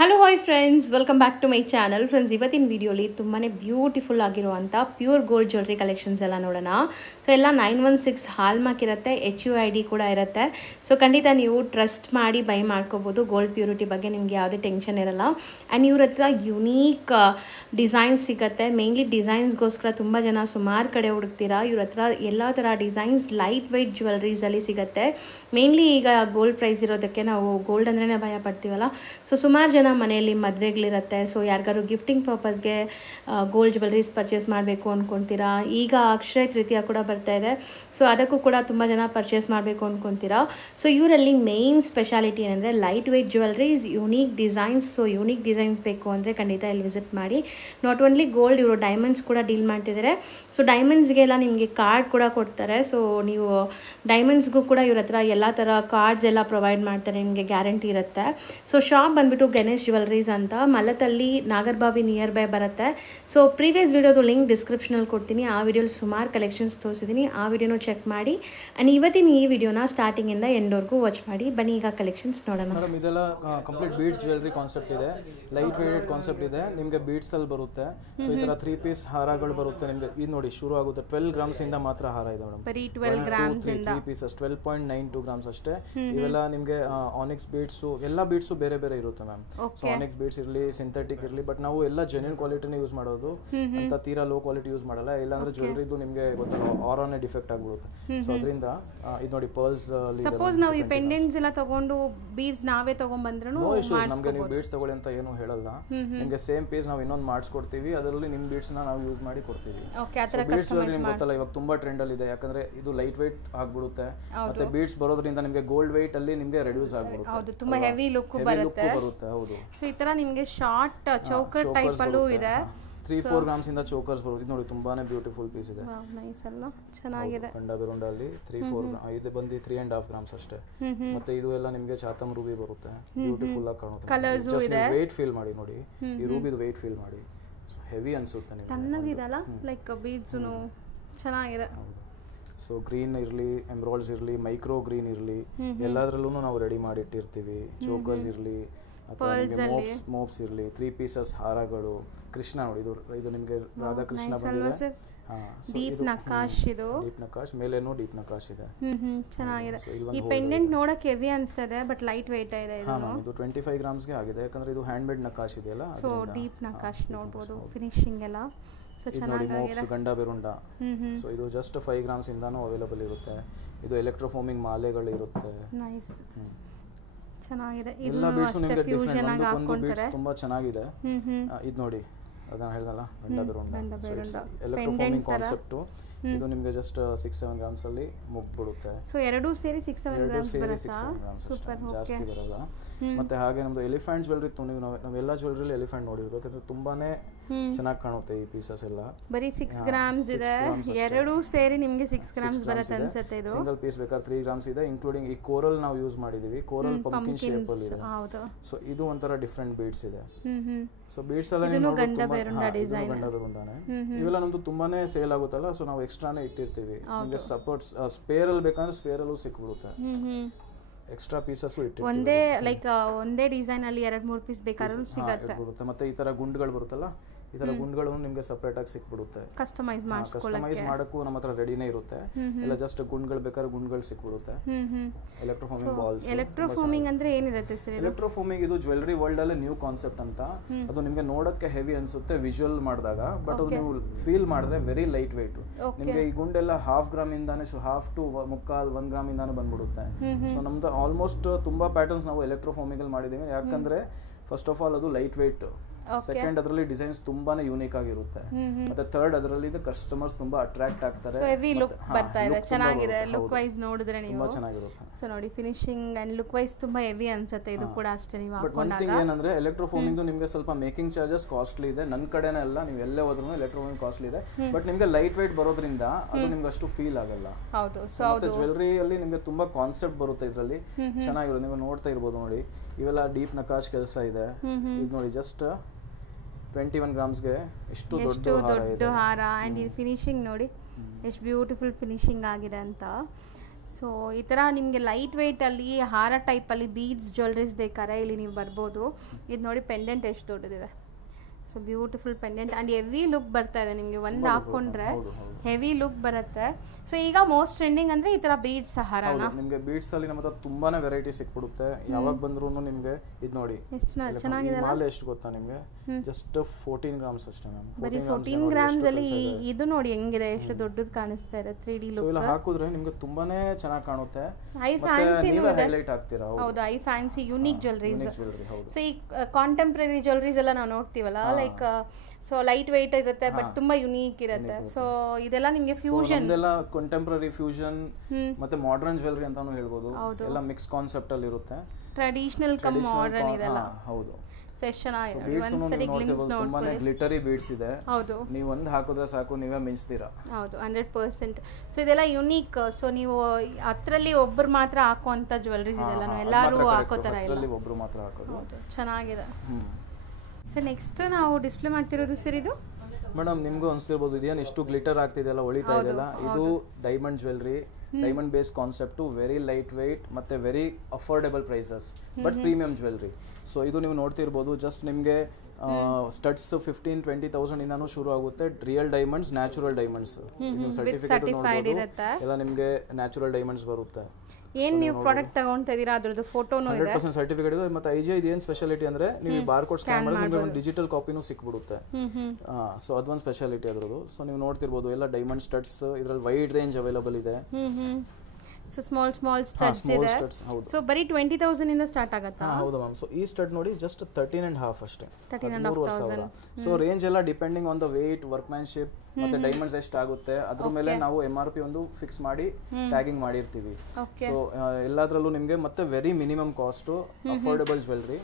Hello hi friends, welcome back to my channel. Friends, ಇವತ್ತಿನ ವಿಡಿಯೋಲಿ ತುಂಬಾ ಬ್ಯೂಟಿಫುಲ್ ಆಗಿರುವಂಥ ಪ್ಯೂರ್ ಗೋಲ್ಡ್ ಜ್ಯುವೆಲ್ರಿ ಕಲೆಕ್ಷನ್ಸ್ ಎಲ್ಲ ನೋಡೋಣ. ಸೊ ಎಲ್ಲ 916 ಹಾಲ್ಮಾರ್ಕ್ ಇರುತ್ತೆ, HUID ಕೂಡ ಇರುತ್ತೆ. ಸೊ ಖಂಡಿತ ನೀವು ಟ್ರಸ್ಟ್ ಮಾಡಿ ಬೈ ಮಾಡ್ಕೋಬೋದು. ಗೋಲ್ಡ್ ಪ್ಯೂರಿಟಿ ಬಗ್ಗೆ ನಿಮ್ಗೆ ಯಾವುದೇ ಟೆನ್ಷನ್ ಇರಲ್ಲ. ಆ್ಯಂಡ್ ಇವ್ರ ಹತ್ರ ಯುನೀಕ್ ಡಿಸೈನ್ಸ್ ಸಿಗುತ್ತೆ. ಮೇನ್ಲಿ ಡಿಸೈನ್ಸ್ಗೋಸ್ಕರ ತುಂಬ ಜನ ಸುಮಾರು ಕಡೆ ಹುಡುಕ್ತೀರಾ. ಇವ್ರ ಹತ್ರ ಎಲ್ಲ ಥರ ಡಿಸೈನ್ಸ್ ಲೈಟ್ ವೆಯ್ಟ್ ಜ್ಯುವೆಲ್ರೀಸಲ್ಲಿ ಸಿಗುತ್ತೆ. ಮೇನ್ಲಿ ಈಗ ಗೋಲ್ಡ್ ಪ್ರೈಸ್ ಇರೋದಕ್ಕೆ ನಾವು ಗೋಲ್ಡ್ ಅಂದ್ರೇ ಭಯ ಪಡ್ತೀವಲ್ಲ. ಸೊ ಸುಮಾರು ಜನ ಮನೆಯಲ್ಲಿ ಮದುವೆಗಳಿರುತ್ತೆ. ಸೊ ಯಾರಿಗಾರು ಗಿಫ್ಟಿಂಗ್ ಪರ್ಪಸ್ಗೆ ಗೋಲ್ಡ್ ಜ್ಯುವೆಲ್ರೀಸ್ ಪರ್ಚೇಸ್ ಮಾಡಬೇಕು ಅಂದ್ಕೊತೀರಾ. ಈಗ ಅಕ್ಷಯ ತೃತೀಯ ಕೂಡ ಬರ್ತಾ ಇದೆ. ಸೊ ಅದಕ್ಕೂ ಕೂಡ ತುಂಬ ಜನ ಪರ್ಚೇಸ್ ಮಾಡಬೇಕು ಅಂದ್ಕೊತೀರಾ. ಸೊ ಇವರಲ್ಲಿ ಮೇನ್ ಸ್ಪೆಷಾಲಿಟಿ ಏನಂದರೆ light weight jewelleries, unique designs. So unique designs ಬೇಕು ಅಂದರೆ ಖಂಡಿತ ಇಲ್ಲಿ ವಿಸಿಟ್ ಮಾಡಿ. ನಾಟ್ ಓನ್ಲಿ ಗೋಲ್ಡ್, ಇವರು ಡೈಮಂಡ್ಸ್ ಕೂಡ ಡೀಲ್ ಮಾಡ್ತಿದ್ದಾರೆ. ಸೊ ಡೈಮಂಡ್ಸ್ಗೆಲ್ಲ ನಿಮಗೆ ಕಾರ್ಡ್ ಕೂಡ ಕೊಡ್ತಾರೆ. ಸೊ ನೀವು ಡೈಮಂಡ್ಸ್ಗೂ ಕೂಡ ಇವ್ರ ಹತ್ರ ಎಲ್ಲ ಥರ ಕಾರ್ಡ್ಸ್ ಎಲ್ಲ ಪ್ರೊವೈಡ್ ಮಾಡ್ತಾರೆ, ನಿಮಗೆ ಗ್ಯಾರಂಟಿ ಇರುತ್ತೆ. ಸೊ ಶಾಪ್ ಬಂದುಬಿಟ್ಟು ಗಣೇಶ್ ಜ್ಯುವೆಲ್ರೀಸ್ ಅಂತ ಮಲ್ಲತ್ತಲ್ಲಿ ನಾಗರಬಾವಿ ನಿಯರ್ ಬೈ ಬರುತ್ತೆ. ಸೊ ಪ್ರೀವಿಯಸ್ ವಿಡಿಯೋದು ಲಿಂಕ್ ಡಿಸ್ಕ್ರಿಪ್ಷನಲ್ಲಿ ಕೊಡ್ತೀನಿ. ಆ ವಿಡಿಯೋಲಿ ಸುಮಾರು ಕಲೆಕ್ಷನ್ಸ್ ತೋರಿಸಿದ್ದೀನಿ, ಆ ವಿಡಿಯೋನೂ ಚೆಕ್ ಮಾಡಿ. ಆ್ಯಂಡ್ ಇವತ್ತಿನ ಈ ವಿಡಿಯೋನ ಸ್ಟಾರ್ಟಿಂಗಿಂದ ಎಂಡ್ವರೆಗೂ ವಾಚ್ ಮಾಡಿ. ಬನ್ನಿ ಈಗ ಕಲೆಕ್ಷನ್ಸ್ ನೋಡೋಣ. ಮೇಡಮ್, ಇದೆಲ್ಲ ಕಂಪ್ಲೀಟ್ ಬೀಡ್ಸ್ ಜ್ಯುವೆಲ್ರಿ ಕಾನ್ಸೆಪ್ಟ್ ಇದೆ, ಲೈಟ್ ವೇಟೆಡ್ ಕಾನ್ಸೆಪ್ಟ್ ಇದೆ. ನಿಮಗೆ ಬೀಡ್ಸಲ್ಲಿ ಬರುತ್ತೆ. ಸೊ ಈ ಥರ 3 ಪೀಸ್ ಹಾರಗಳು ಬರುತ್ತೆ ನಿಮಗೆ. ಇದು ನೋಡಿ ಶುರು ಆಗುತ್ತೆ 12 ಗ್ರಾಮ್ಸ್ ಇಂದ ಮಾತ್ರ ಹಾರ ಇದೆ ಮೇಡಮ್. 12 ಗ್ರಾಮ್ಸ್ 3 ಪೀಸಸ್ 12.92 ಗ್ರಾಮ್ಸ್ ಅಷ್ಟೇ. ಇವೆಲ್ಲ ನಿಮಗೆ ಆನಿಕ್ಸ್ ಬೀಡ್ಸು, ಎಲ್ಲ ಬೀಡ್ಸು ಬೇರೆ ಬೇರೆ ಇರುತ್ತೆ ಮ್ಯಾಮ್. ಸೊ ಆನಿಕ್ಸ್ ಬೀಡ್ಸ್ ಇರಲಿ, ಸಿಂಥೆಟಿಕ್ ಇರಲಿ, ಬಟ್ ನಾವು ಎಲ್ಲ ಜೆನ್ಯೂನ್ ಕ್ವಾಲಿಟಿನೇ ಯೂಸ್ ಮಾಡೋದು ಅಂತ ತೀರಾ ಲೋ ಕ್ವಾಲಿಟಿ ಯೂಸ್ ಮಾಡಲ್ಲ. ಇಲ್ಲಾಂದ್ರೆ ಜ್ಯುವೆಲ್ರಿದು ನಿಮಗೆ ಗೊತ್ತಲ್ಲ ಆರಾನೇ ಡಿಫೆಕ್ಟ್ ಆಗ್ಬಿಡುತ್ತೆ. ಸೊ ಅದರಿಂದ ಇದು ನೋಡಿ ಪರ್ಲ್ಸ್. ಸಪೋಸ್ ನಾವು ಈ ಪೆಂಡೆಂಟ್ಸ್ ಎಲ್ಲ ತಗೊಂಡು ಬೀಡ್ಸ್ ನಾವೇ ತಗೊಂಡ್ಬಂದ್ರೂ ನೋ ಇಶ್ಯೂಸ್. ನಮಗೆ ನೀವು ಬೀಡ್ಸ್ ತಗೊಳ್ಳಿ ಅಂತ ಏನು ಹೇಳಲ್ಲ. ನಿಮಗೆ ಸೇಮ್ ಪೀಸ್ ನಾವು ಇನ್ನೊಂದು ಮಾಡಿಸ್ಕೊಡ್ತೀವಿ, ಅದರಲ್ಲಿ ನಿಮ್ಮ ಬೀಡ್ಸ್ ನಾವು ಯೂಸ್ ಮಾಡಿ ಕೊಡ್ತೀವಿ. ಬೀಡ್ಸ್ ನಿಮ್ಗೆ ಗೊತ್ತಲ್ಲ ಇವಾಗ ತುಂಬಾ ಟ್ರೆಂಡ್ ಅಲ್ಲಿ ಇದೆ, ಯಾಕಂದ್ರೆ ಇದು ಲೈಟ್ ವೇಟ್ ಆಗ್ಬಿಡುತ್ತೆ. ಮತ್ತೆ ಬೀಡ್ಸ್ ಬರೋದ್ರಿಂದ ನಿಮಗೆ ಗೋಲ್ಡ್ ವೇಟ್ ಅಲ್ಲಿ ನಿಮಗೆ ರೆಡ್ಯೂಸ್ ಆಗ್ಬಿಡುತ್ತೆ. ಹೌದು, ತುಂಬಾ ಹೆವಿ ಲುಕ್ ಬರುತ್ತೆ. ಹೌದು. ಸೊ ಈ ತರ ನಿಮಗೆ ಶಾರ್ಟ್ ಚೌಕರ್ ಟೈಪ್ ಅಲ್ಲೂ ಇದೆ. 3-4 ಗ್ರಾಮ್ಸ್ ಇಂದ ಚೋಕರ್ಸ್ ಬರುತ್ತೆ. ಇದು ನೋಡಿ ತುಂಬಾನೇ ಬ್ಯೂಟಿಫುಲ್ ಪೀಸ್ ಇದೆ. ನೈಸ್ ಅಲ್ಲ, ಚೆನ್ನಾಗಿದೆ. ಗಂಡ ಬೆರುಂಡ ಅಲ್ಲಿ 3-4 ಇದು ಬಂದು 3.5 ಗ್ರಾಮ್ಸ್ ಅಷ್ಟೇ. ಮತ್ತೆ ಇದು ಎಲ್ಲ ನಿಮಗೆ ಚಾತಮ್ ರೂಬಿ ಬರುತ್ತೆ. ಬ್ಯೂಟಿಫುಲ್ ಆಗಿ ಕಾಣುತ್ತೆ. ಜಸ್ಟ್ ವೇಟ್ ಫೀಲ್ ಮಾಡಿ ನೋಡಿ, ಈ ರೂಬಿದು ವೇಟ್ ಫೀಲ್ ಮಾಡಿ. ಸೊ ಹೆವಿ ಅನ್ಸುತ್ತೆ ನಿಮಗೆ. ತಣ್ಣಗಿದಲ್ಲ, ಲೈಕ್ ಬೀಡ್ಸ್ನು ಚೆನ್ನಾಗಿದೆ. ಸೊ ಗ್ರೀನ್ ಇರಲಿ, ಎಮ್ರಾಲ್ಡ್ಸ್ ಇರಲಿ, ಮೈಕ್ರೋ ಗ್ರೀನ್ ಇರಲಿ, ಎಲ್ಲದರಲ್ಲೂ ನಾವು ರೆಡಿ ಮಾಡಿ ಇಟ್ಟಿರ್ತೀವಿ. ಚೋಕರ್ಸ್ ಇರಲಿ ಅಥವಾ ನಿಮಗೆ ಮೋಪ್ಸ್ ಇರಲಿ, 3 ಪೀಸಸ್ ಹಾರಗಳು. ಕೃಷ್ಣ ನೋಡಿ, ಇದು ನಿಮಗೆ ರಾಧಾ ಕೃಷ್ಣ ಬಂದಿದೆ. ಡೀಪ್ ನಕಾಶ್, ಇದು ಡೀಪ್ ನಕಾಶ್, ಮೇಲೇನೂ ಡೀಪ್ ನಕಾಶ್ ಇದೆ. ಚೆನ್ನಾಗಿದೆ. ಈ ಪೆಂಡೆಂಟ್ ನೋಡಕ್ಕೆ ಹೆವಿ ಅನಿಸ್ತದೆ, ಬಟ್ ಲೈಟ್ ವೇಟ್ ಇದೆ. ಇದು 25 ಗ್ರಾಮ್ಸ್ಗೆ ಆಗಿದೆ, ಯಾಕಂದ್ರೆ ಇದು ಹ್ಯಾಂಡ್ ಮೇಡ್ ನಕಾಶ್ ಇದೆಯಲ್ಲ. ಸೊ ಡೀಪ್ ನಕಾಶ್ ನೋಡಬಹುದು, ಫಿನಿಶಿಂಗ್ ಎಲ್ಲ. ಸೊ ಚೆನ್ನಾಗಿದೆ. ಮೋಪ್ಸ್ ಗಂಡ ಬೆರುಂಡ. ಸೊ ಇದು ಜಸ್ಟ್ 5 ಗ್ರಾಮ್ಸ್ ಇಂದಾನು ಅವೈಲೇಬಲ್ ಇರುತ್ತೆ. ಇದು ಎಲೆಕ್ಟ್ರೋಫೋಮಿಂಗ್ ಮಾಲೆಗಳು ಇರುತ್ತೆ. ನೈಸ್, ಚೆನ್ನಾಗಿದೆ. ಎಲ್ಲ ಬೀಡ್ಸ್ ನಿಮಗೆ ಡಿಫರೆಂಟ್, ಒಂದು ಬೀಡ್ಸ್ ತುಂಬಾ ಚೆನ್ನಾಗಿದೆ. ಇದು ನೋಡಿ, ಅದನ್ನ ಹೇಳಿದಲ್ಲ ಗಂಡ ಬೆರುಂಡ. ಎಲೆಕ್ಟ್ರೋಫೋಮಿಂಗ್ ಕಾನ್ಸೆಪ್ಟ್. ಇದು ನಿಮಗೆ ಜಸ್ಟ್ 6-7 ಗ್ರಾಮ್ಸ್ ಅಲ್ಲಿ ಮುಗ್ಬಿಡುತ್ತೆ. ಸೊ ಎರಡೂ ಸೇರಿ 6-7 ಗ್ರಾಮ್ಸ್ ಬರುತ್ತಾ? ಸೂಪರ್, ಜಾಸ್ತಿ ಬರಲ್ಲ. ಮತ್ತೆ ಹಾಗೆ ನಮ್ದು ಎಲಿಫೆಂಟ್ ಜ್ಯುವೆಲ್ರಿ ನಾವೆಲ್ಲ ಜ್ಯುವೆಲ್ರಿ ಎಲಿಫೆಂಟ್ ನೋಡಿರ್ಬೇಕು, ಯಾಕಂದ್ರೆ ತುಂಬಾನೇ ಚೆನ್ನಾಗಿ ಕಾಣುತ್ತೆ ಈ ಪೀಸಸ್ ಎಲ್ಲ. ಬರೀ 6 ಗ್ರಾಮ್ಸ್ ಇದೆ, ಎರಡೂ ಸೇರಿ ನಿಮಗೆ 6 ಗ್ರಾಮ್ಸ್ ಬರುತ್ತೆ ಅನ್ಸುತ್ತೆ. ಇದು ಸಿಂಗಲ್ ಪೀಸ್ ಬೇಕಾದ್ರೆ 3 ಗ್ರಾಮ್ಸ್ ಇದೆ, ಇನ್ಕ್ಲೂಡಿಂಗ್ ಈ ಕೋರಲ್ ನಾವು ಯೂಸ್ ಮಾಡಿದೀವಿ. ಕೋರಲ್ ಪಂಪ್ಕಿನ್ ಶೇಪ್ ಅಲ್ಲಿ ಇದೆ. ಸೊ ಇದು ಒಂಥರ ಡಿಫರೆಂಟ್ ಬೀಡ್ಸ್ ಇದೆ. ಸೊ ಬೀಡ್ಸ್ ಎಲ್ಲ ನೀವು ಗಂಡ ಬೆರುಂಡಾನೆ. ಇವೆಲ್ಲ ನಮ್ದು ತುಂಬಾನೇ ಸೇಲ್ ಆಗುತ್ತಲ್ಲ. ಸೊ ನಾವು ಎಕ್ಸ್ಟ್ರಾನೇ ಇಟ್ಟಿರ್ತೀವಿ. ನಿಮಗೆ ಸಪೋರ್ಟ್ಸ್ ಸ್ಪೇರ್ ಅಲ್ಲಿ ಬೇಕಂದ್ರೆ ಸ್ಪೇರ್ ಅಲ್ಲೂ ಸಿಕ್ಬಿಡುತ್ತೆ. ಎಕ್ಸ್ಟ್ರಾ ಪೀಸಸ್ ಇಟ್ಟಿರ್ತೀವಿ. ಒಂದೇ ಡಿಸೈನ್ ಅಲ್ಲಿ 2-3 ಪೀಸ್ ಬೇಕಾದ್ರೂ ಸಿಗುತ್ತೆ. ಮತ್ತೆ ಈ ತರ ಗುಂಡುಗಳು ಬರುತ್ತಲ್ಲ, ಈ ತರ ಗುಂಡುಗಳು ನಿಮಗೆ ಸಪರೇಟ್ ಆಗಿ ಸಿಕ್ಬಿಡುತ್ತೆ. ಕಸ್ಟಮೈಸ್ ಮಾಡಕ್ಕೂ ನಮ್ಮ ಹತ್ರ ರೆಡಿನೇ ಇರುತ್ತೆ. ಎಲ್ಲ ಜಸ್ಟ್ ಗುಂಡುಗಳು ಬೇಕಾದ್ರೆ ಗುಂಡುಗಳು ಸಿಕ್ಬಿಡುತ್ತೆ. ಎಲೆಕ್ಟ್ರೋಫೋಮಿಂಗ್ ಬಾಲ್ಸ್. ಎಲೆಕ್ಟ್ರೋಫೋಮಿಂಗ್ ಅಂದ್ರೆ ಏನಿರುತ್ತೆ ಸರ್? ಎಲೆಕ್ಟ್ರೋಫೋಮಿಂಗ್ ಇದು ಜ್ಯುವೆಲ್ರಿ ವರ್ಲ್ಡ್ ಅಲ್ಲಿ ನ್ಯೂ ಕಾನ್ಸೆಪ್ಟ್ ಅಂತ. ಅದು ನಿಮಗೆ ನೋಡಕ್ಕೆ ಹೆವಿ ಅನ್ಸುತ್ತೆ ವಿಜುವಲ್ ಮಾಡಿದಾಗ, ಬಟ್ ಅದು ನೀವು ಫೀಲ್ ಮಾಡಿದ್ರೆ ವೆರಿ ಲೈಟ್ ವೇಟ್. ನಿಮಗೆ ಈ ಗುಂಡೆಲ್ಲ 1/2 ಗ್ರಾಮ್ ಇಂದಾನೆ, 1/2 to 1/4 ಗ್ರಾಮ್ ಇಂದಾನೆ ಬಂದ್ಬಿಡುತ್ತೆ. ಸೊ ನಮ್ದು ಆಲ್ಮೋಸ್ಟ್ ತುಂಬಾ ಪ್ಯಾಟರ್ನ್ಸ್ ನಾವು ಎಲೆಕ್ಟ್ರೋಫೋಮಿಂಗ್ ಅಲ್ಲಿ ಮಾಡಿದೀವಿ. ಯಾಕಂದ್ರೆ ಫಸ್ಟ್ ಆಫ್ ಆಲ್ ಅದು ಲೈಟ್ ವೇಟ್. ಸೆಕೆಂಡ್ ಅದರಲ್ಲಿ ಡಿಸೈನ್ಸ್ ತುಂಬಾನೇ ಯೂನಿಕ್ ಆಗಿರುತ್ತೆ. ಮತ್ತೆ ಥರ್ಡ್ ಅದರಲ್ಲಿ ಕಸ್ಟಮರ್ಸ್ ತುಂಬಾ ಅಟ್ರಾಕ್ಟ್ ಆಗ್ತಾರೆ. ಹೆವಿ ಲುಕ್ ಬರ್ತಾ ಇದೆ, ಚೆನ್ನಾಗಿದೆ. ಲುಕ್ ವೈಸ್ ನೋಡಿದ್ರೆ ನೀವು ತುಂಬಾ ಚೆನ್ನಾಗಿರುತ್ತೆ. ಸೊ ನೋಡಿ, ಫಿನಿಶಿಂಗ್ ಅಂಡ್ ಲುಕ್ ವೈಸ್ ತುಂಬಾ ಹೆವಿ ಅನ್ಸುತ್ತೆ. ಇದು ಕೂಡ ಅಷ್ಟೇ. ನೀವು ಬಟ್ ಒನ್ ಥಿಂಗ್ ಏನಂದ್ರೆ ಎಲೆಕ್ಟ್ರೋಫೋಮಿಂಗ್ ನಿಮಗೆ ಸ್ವಲ್ಪ ಮೇಕಿಂಗ್ ಚಾರ್ಜಸ್ ಕಾಸ್ಟ್ಲಿ ಇದೆ. ನನ್ನ ಕಡೆನೇ ಅಲ್ಲ, ನೀವು ಎಲ್ಲೇ ಹೋದ್ರೂ ಎಲೆಕ್ಟ್ರೋಫೋಮಿಂಗ್ ಕಾಸ್ಟ್ಲಿ ಇದೆ. ಬಟ್ ನಿಮಗೆ ಲೈಟ್ ವೇಟ್ ಬರೋದ್ರಿಂದ ಅದು ನಿಮ್ಗೆ ಅಷ್ಟು ಫೀಲ್ ಆಗಲ್ಲ. ಹೌದು. ಸೊ ಮತ್ತೆ ಜ್ಯುವೆಲ್ರಿ ಅಲ್ಲಿ ನಿಮಗೆ ತುಂಬಾ ಕಾನ್ಸೆಪ್ಟ್ ಬರುತ್ತೆ ಇದರಲ್ಲಿ, ಚೆನ್ನಾಗಿರುತ್ತೆ. ನೀವು ನೋಡ್ತಾ ಇರ್ಬೋದು ನೋಡಿ, ಇವೆಲ್ಲ ಡೀಪ್ ನಕಾಶ್ ಕೆಲಸ ಇದೆ. ಇದು ನೋಡಿ ಜಸ್ಟ್ 21 ಗ್ರಾಮ್ಸ್ಗೆ ಎಷ್ಟು ದೊಡ್ಡ ಹಾರ. ಅಂಡ್ ಈ ಫಿನಿಶಿಂಗ್ ನೋಡಿ ಎಷ್ಟು ಬ್ಯೂಟಿಫುಲ್ ಫಿನಿಶಿಂಗ್ ಆಗಿದೆ ಅಂತ. ಸೊ ಈ ಥರ ನಿಮಗೆ ಲೈಟ್ ವೆಯ್ಟಲ್ಲಿ ಹಾರ ಟೈಪಲ್ಲಿ ಬೀಡ್ಸ್ ಜ್ಯುವೆಲ್ರೀಸ್ ಬೇಕಾದ್ರೆ ಇಲ್ಲಿ ನೀವು ಬರ್ಬೋದು. ಇದು ನೋಡಿ ಪೆಂಡೆಂಟ್ ಎಷ್ಟು ದೊಡ್ಡದಿದೆ. So beautiful pendant and heavy look ಬರ್ತಾ ಇದೆ ನಿಮಗೆ. ಒಂದು ಹಾಕ್ಕೊಂಡ್ರೆ ಹೆವಿ ಲುಕ್ ಬರುತ್ತೆ. ಸೊ ಈಗ ಮೋಸ್ಟ್ ಟ್ರೆಂಡಿಂಗ್ ಅಂದರೆ ಈ ಥರ ಬೀಡ್ಸ್ ಹಾರನ. ನಿಮಗೆ ಬೀಡ್ಸ್ ಅಲ್ಲಿ ನಮ್ಮ ಹತ್ರ ತುಂಬಾನೇ ವೆರೈಟಿ ಸಿಕ್ಬಿಡುತ್ತೆ. ಯಾವಾಗ ಬಂದ್ರೂ ನಿಮಗೆ ಇದು ನೋಡಿ ಎಷ್ಟು ಚೆನ್ನಾಗಿದೆ. ಮಾಲೆ ಎಷ್ಟು ಗೊತ್ತಾ ನಿಮಗೆ? ಜಸ್ಟ್ 14 ಗ್ರಾಮ್ಸ್ ಅಷ್ಟೇ ಮ್ಯಾಮ್. ಬರೀ 14 ಗ್ರಾಮ್ಸ್ ಅಲ್ಲಿ ಇದು ನೋಡಿ ಹೆಂಗಿದೆ, ಎಷ್ಟು ದೊಡ್ಡದು ಕಾಣಿಸ್ತಾ ಇದೆ. 3D look. ಸೊ ಇಲ್ಲ ಹಾಕಿದ್ರೆ ನಿಮಗೆ ತುಂಬಾನೇ ಚೆನ್ನಾಗಿ ಕಾಣುತ್ತೆ. ಐ ಫ್ಯಾನ್ಸಿ ನೀವೇ ಹೈಲೈಟ್ ಆಗ್ತೀರಾ. ಹೌದು, ಐ ಫ್ಯಾನ್ಸಿ ಯೂನಿಕ್ ಜ್ಯುವೆಲ್ರೀಸ್. ಹೌದು. ಸೊ ಈ ಕಾಂಟೆಂಪ್ರರಿ ಜ್ಯುವೆಲ್ರೀಸ್ ಎಲ್ಲ ನಾವು ನೋಡ್ತೀವಲ್ಲ, ಲೈಕ್ ಸೊ ಲೈಟ್ ವೆಯ್ಟ್ ಇರುತ್ತೆ ಬಟ್ ತುಂಬಾ ಯುನೀಕ್ ಇರುತ್ತೆ. ಸೊ ಇದೆಲ್ಲ ನಿಮಗೆ ಫ್ಯೂಷನ್, ಇದೆಲ್ಲ ಕಾಂಟೆಂಪ್ರರಿ ಫ್ಯೂಷನ್ ಮತ್ತೆ ಮಾಡರ್ನ್ ಜ್ಯುವೆಲ್ರಿ ಅಂತಾನೂ ಹೇಳ್ಬೋದು. ಎಲ್ಲ ಮಿಕ್ಸ್ ಕಾನ್ಸೆಪ್ಟ್ ಅಲ್ಲಿ ಇರುತ್ತೆ. ಟ್ರೆಡಿಷನಲ್ ಕಮ್ ಮಾಡರ್ನ್ ಇದೆಲ್ಲ. ಹೌದು. ತುಂಬಾನೇ ಗ್ಲಿಟರಿ ಬೀಡ್ಸ್ ಇದೆ. ಹೌದು, ನೀವು ಒಂದು ಹಾಕಿದ್ರೆ ಸಾಕು, ನೀವೇ ಮಿಂಚ್ತೀರಾ. ಹೌದು, 100%. ಸೊ ಇದೆಲ್ಲ ಯುನೀಕ್. ಸೊ ನೀವು ಹತ್ರಲ್ಲಿ ಒಬ್ಬರು ಮಾತ್ರ ಹಾಕುವಂತ ಜ್ಯುವೆಲ್ರೀಸ್ ಇದೆಲ್ಲ, ಎಲ್ಲರೂ ಹಾಕೋತರ ಇಲ್ಲ, ಒಬ್ರು ಮಾತ್ರ ಹಾಕೋದು. ಚೆನ್ನಾಗಿದೆ. ಸೊ ನೆಕ್ಸ್ಟ್ ನಾವು ಡಿಸ್ಪ್ಲೇ ಮಾಡ್ತಿರೋದು ಸರ್ ಇದು ಮೇಡಮ್, ನಿಮ್ಗೂ ಅನ್ಸಿರ್ಬೋದು ಇದೇನು ಇಷ್ಟು ಗ್ಲಿಟರ್ ಆಗ್ತಿದೆಯಲ್ಲ, ಹೊಳಿತಾ ಇದೆಯಲ್ಲ, ಇದು diamond jewellery. Diamond base concept, very light weight ಮತ್ತೆ very affordable prices but premium jewellery. So ಇದು ನೀವು ನೋಡ್ತಿರ್ಬೋದು, ಜಸ್ಟ್ ನಿಮಗೆ ಸ್ಟಡ್ಸ್ 15-20,000 ಇಂದಾನು ಶುರು ಆಗುತ್ತೆ. Real diamonds, natural diamonds. ನೀವು ಸರ್ಟಿಫಿಕೇಟ್ ನೋಡಬಹುದು, ಎಲ್ಲ ನಿಮಗೆ ನ್ಯಾಚುರಲ್ ಡೈಮಂಡ್ಸ್ ಬರುತ್ತೆ. ಏನ್ ನೀವು ಪ್ರಾಡಕ್ಟ್ ತಗೊಂತಾ ಇದೀರಾ ಅದರದ್ದು ಫೋಟೋನು ಇದೆ, 100% ಸರ್ಟಿಫಿಕೇಟ್ ಇದೆ. ಮತ್ತೆ ಐಜಿ ಇದು ಏನು ಸ್ಪೆಷಾಲಿಟಿ ಅಂದ್ರೆ ನೀವು ಬಾರ್ಕೋಡ್ ಸ್ಕ್ಯಾನ್ ಮಾಡಿದ್ರೆ ನಿಮಗೆ ಒಂದು ಡಿಜಿಟಲ್ ಕಾಪಿನೂ ಸಿಕ್ಬಿಡುತ್ತೆ. ಸೊ ಅದೊಂದು ಸ್ಪೆಷಾಲಿಟಿ ಅದರದ್ದು. ಸೊ ನೀವು ನೋಡ್ತಿರ್ಬೋದು ಎಲ್ಲ ಡೈಮಂಡ್ ಸ್ಟಡ್ಸ್, ಇದರಲ್ಲಿ ವೈಡ್ ರೇಂಜ್ ಅವೈಲಬಲ್ ಇದೆ. ಸೊ ಸ್ಮಾಲ್ ಸ್ಟಡ್ಸ್ ಇದೆ. ಸೊ ಬರೀ 20,000 ಇಂದ ಸ್ಟಾರ್ಟ್ ಆಗುತ್ತಾ? ಹೌದು ಮ್ಯಾಮ್. ಸೊ ಈ ಸ್ಟಡ್ ನೋಡಿ ಜಸ್ಟ್ 13.5 ಅಷ್ಟೇ. 13,500. ಸೊ ರೇಂಜ್ ಎಲ್ಲ depending on the weight, workmanship ಮತ್ತೆ ಡೈಮಂಡ್ಸ್ ಎಷ್ಟು ಆಗುತ್ತೆ ಅದ್ರ ಮೇಲೆ ನಾವು MRP ಒಂದು ಫಿಕ್ಸ್ ಮಾಡಿ ಟ್ಯಾಗಿಂಗ್ ಮಾಡಿರ್ತೀವಿ. ಸೊ ಎಲ್ಲದರಲ್ಲೂ ನಿಮಗೆ ಮತ್ತೆ very minimum cost, affordable jewellery.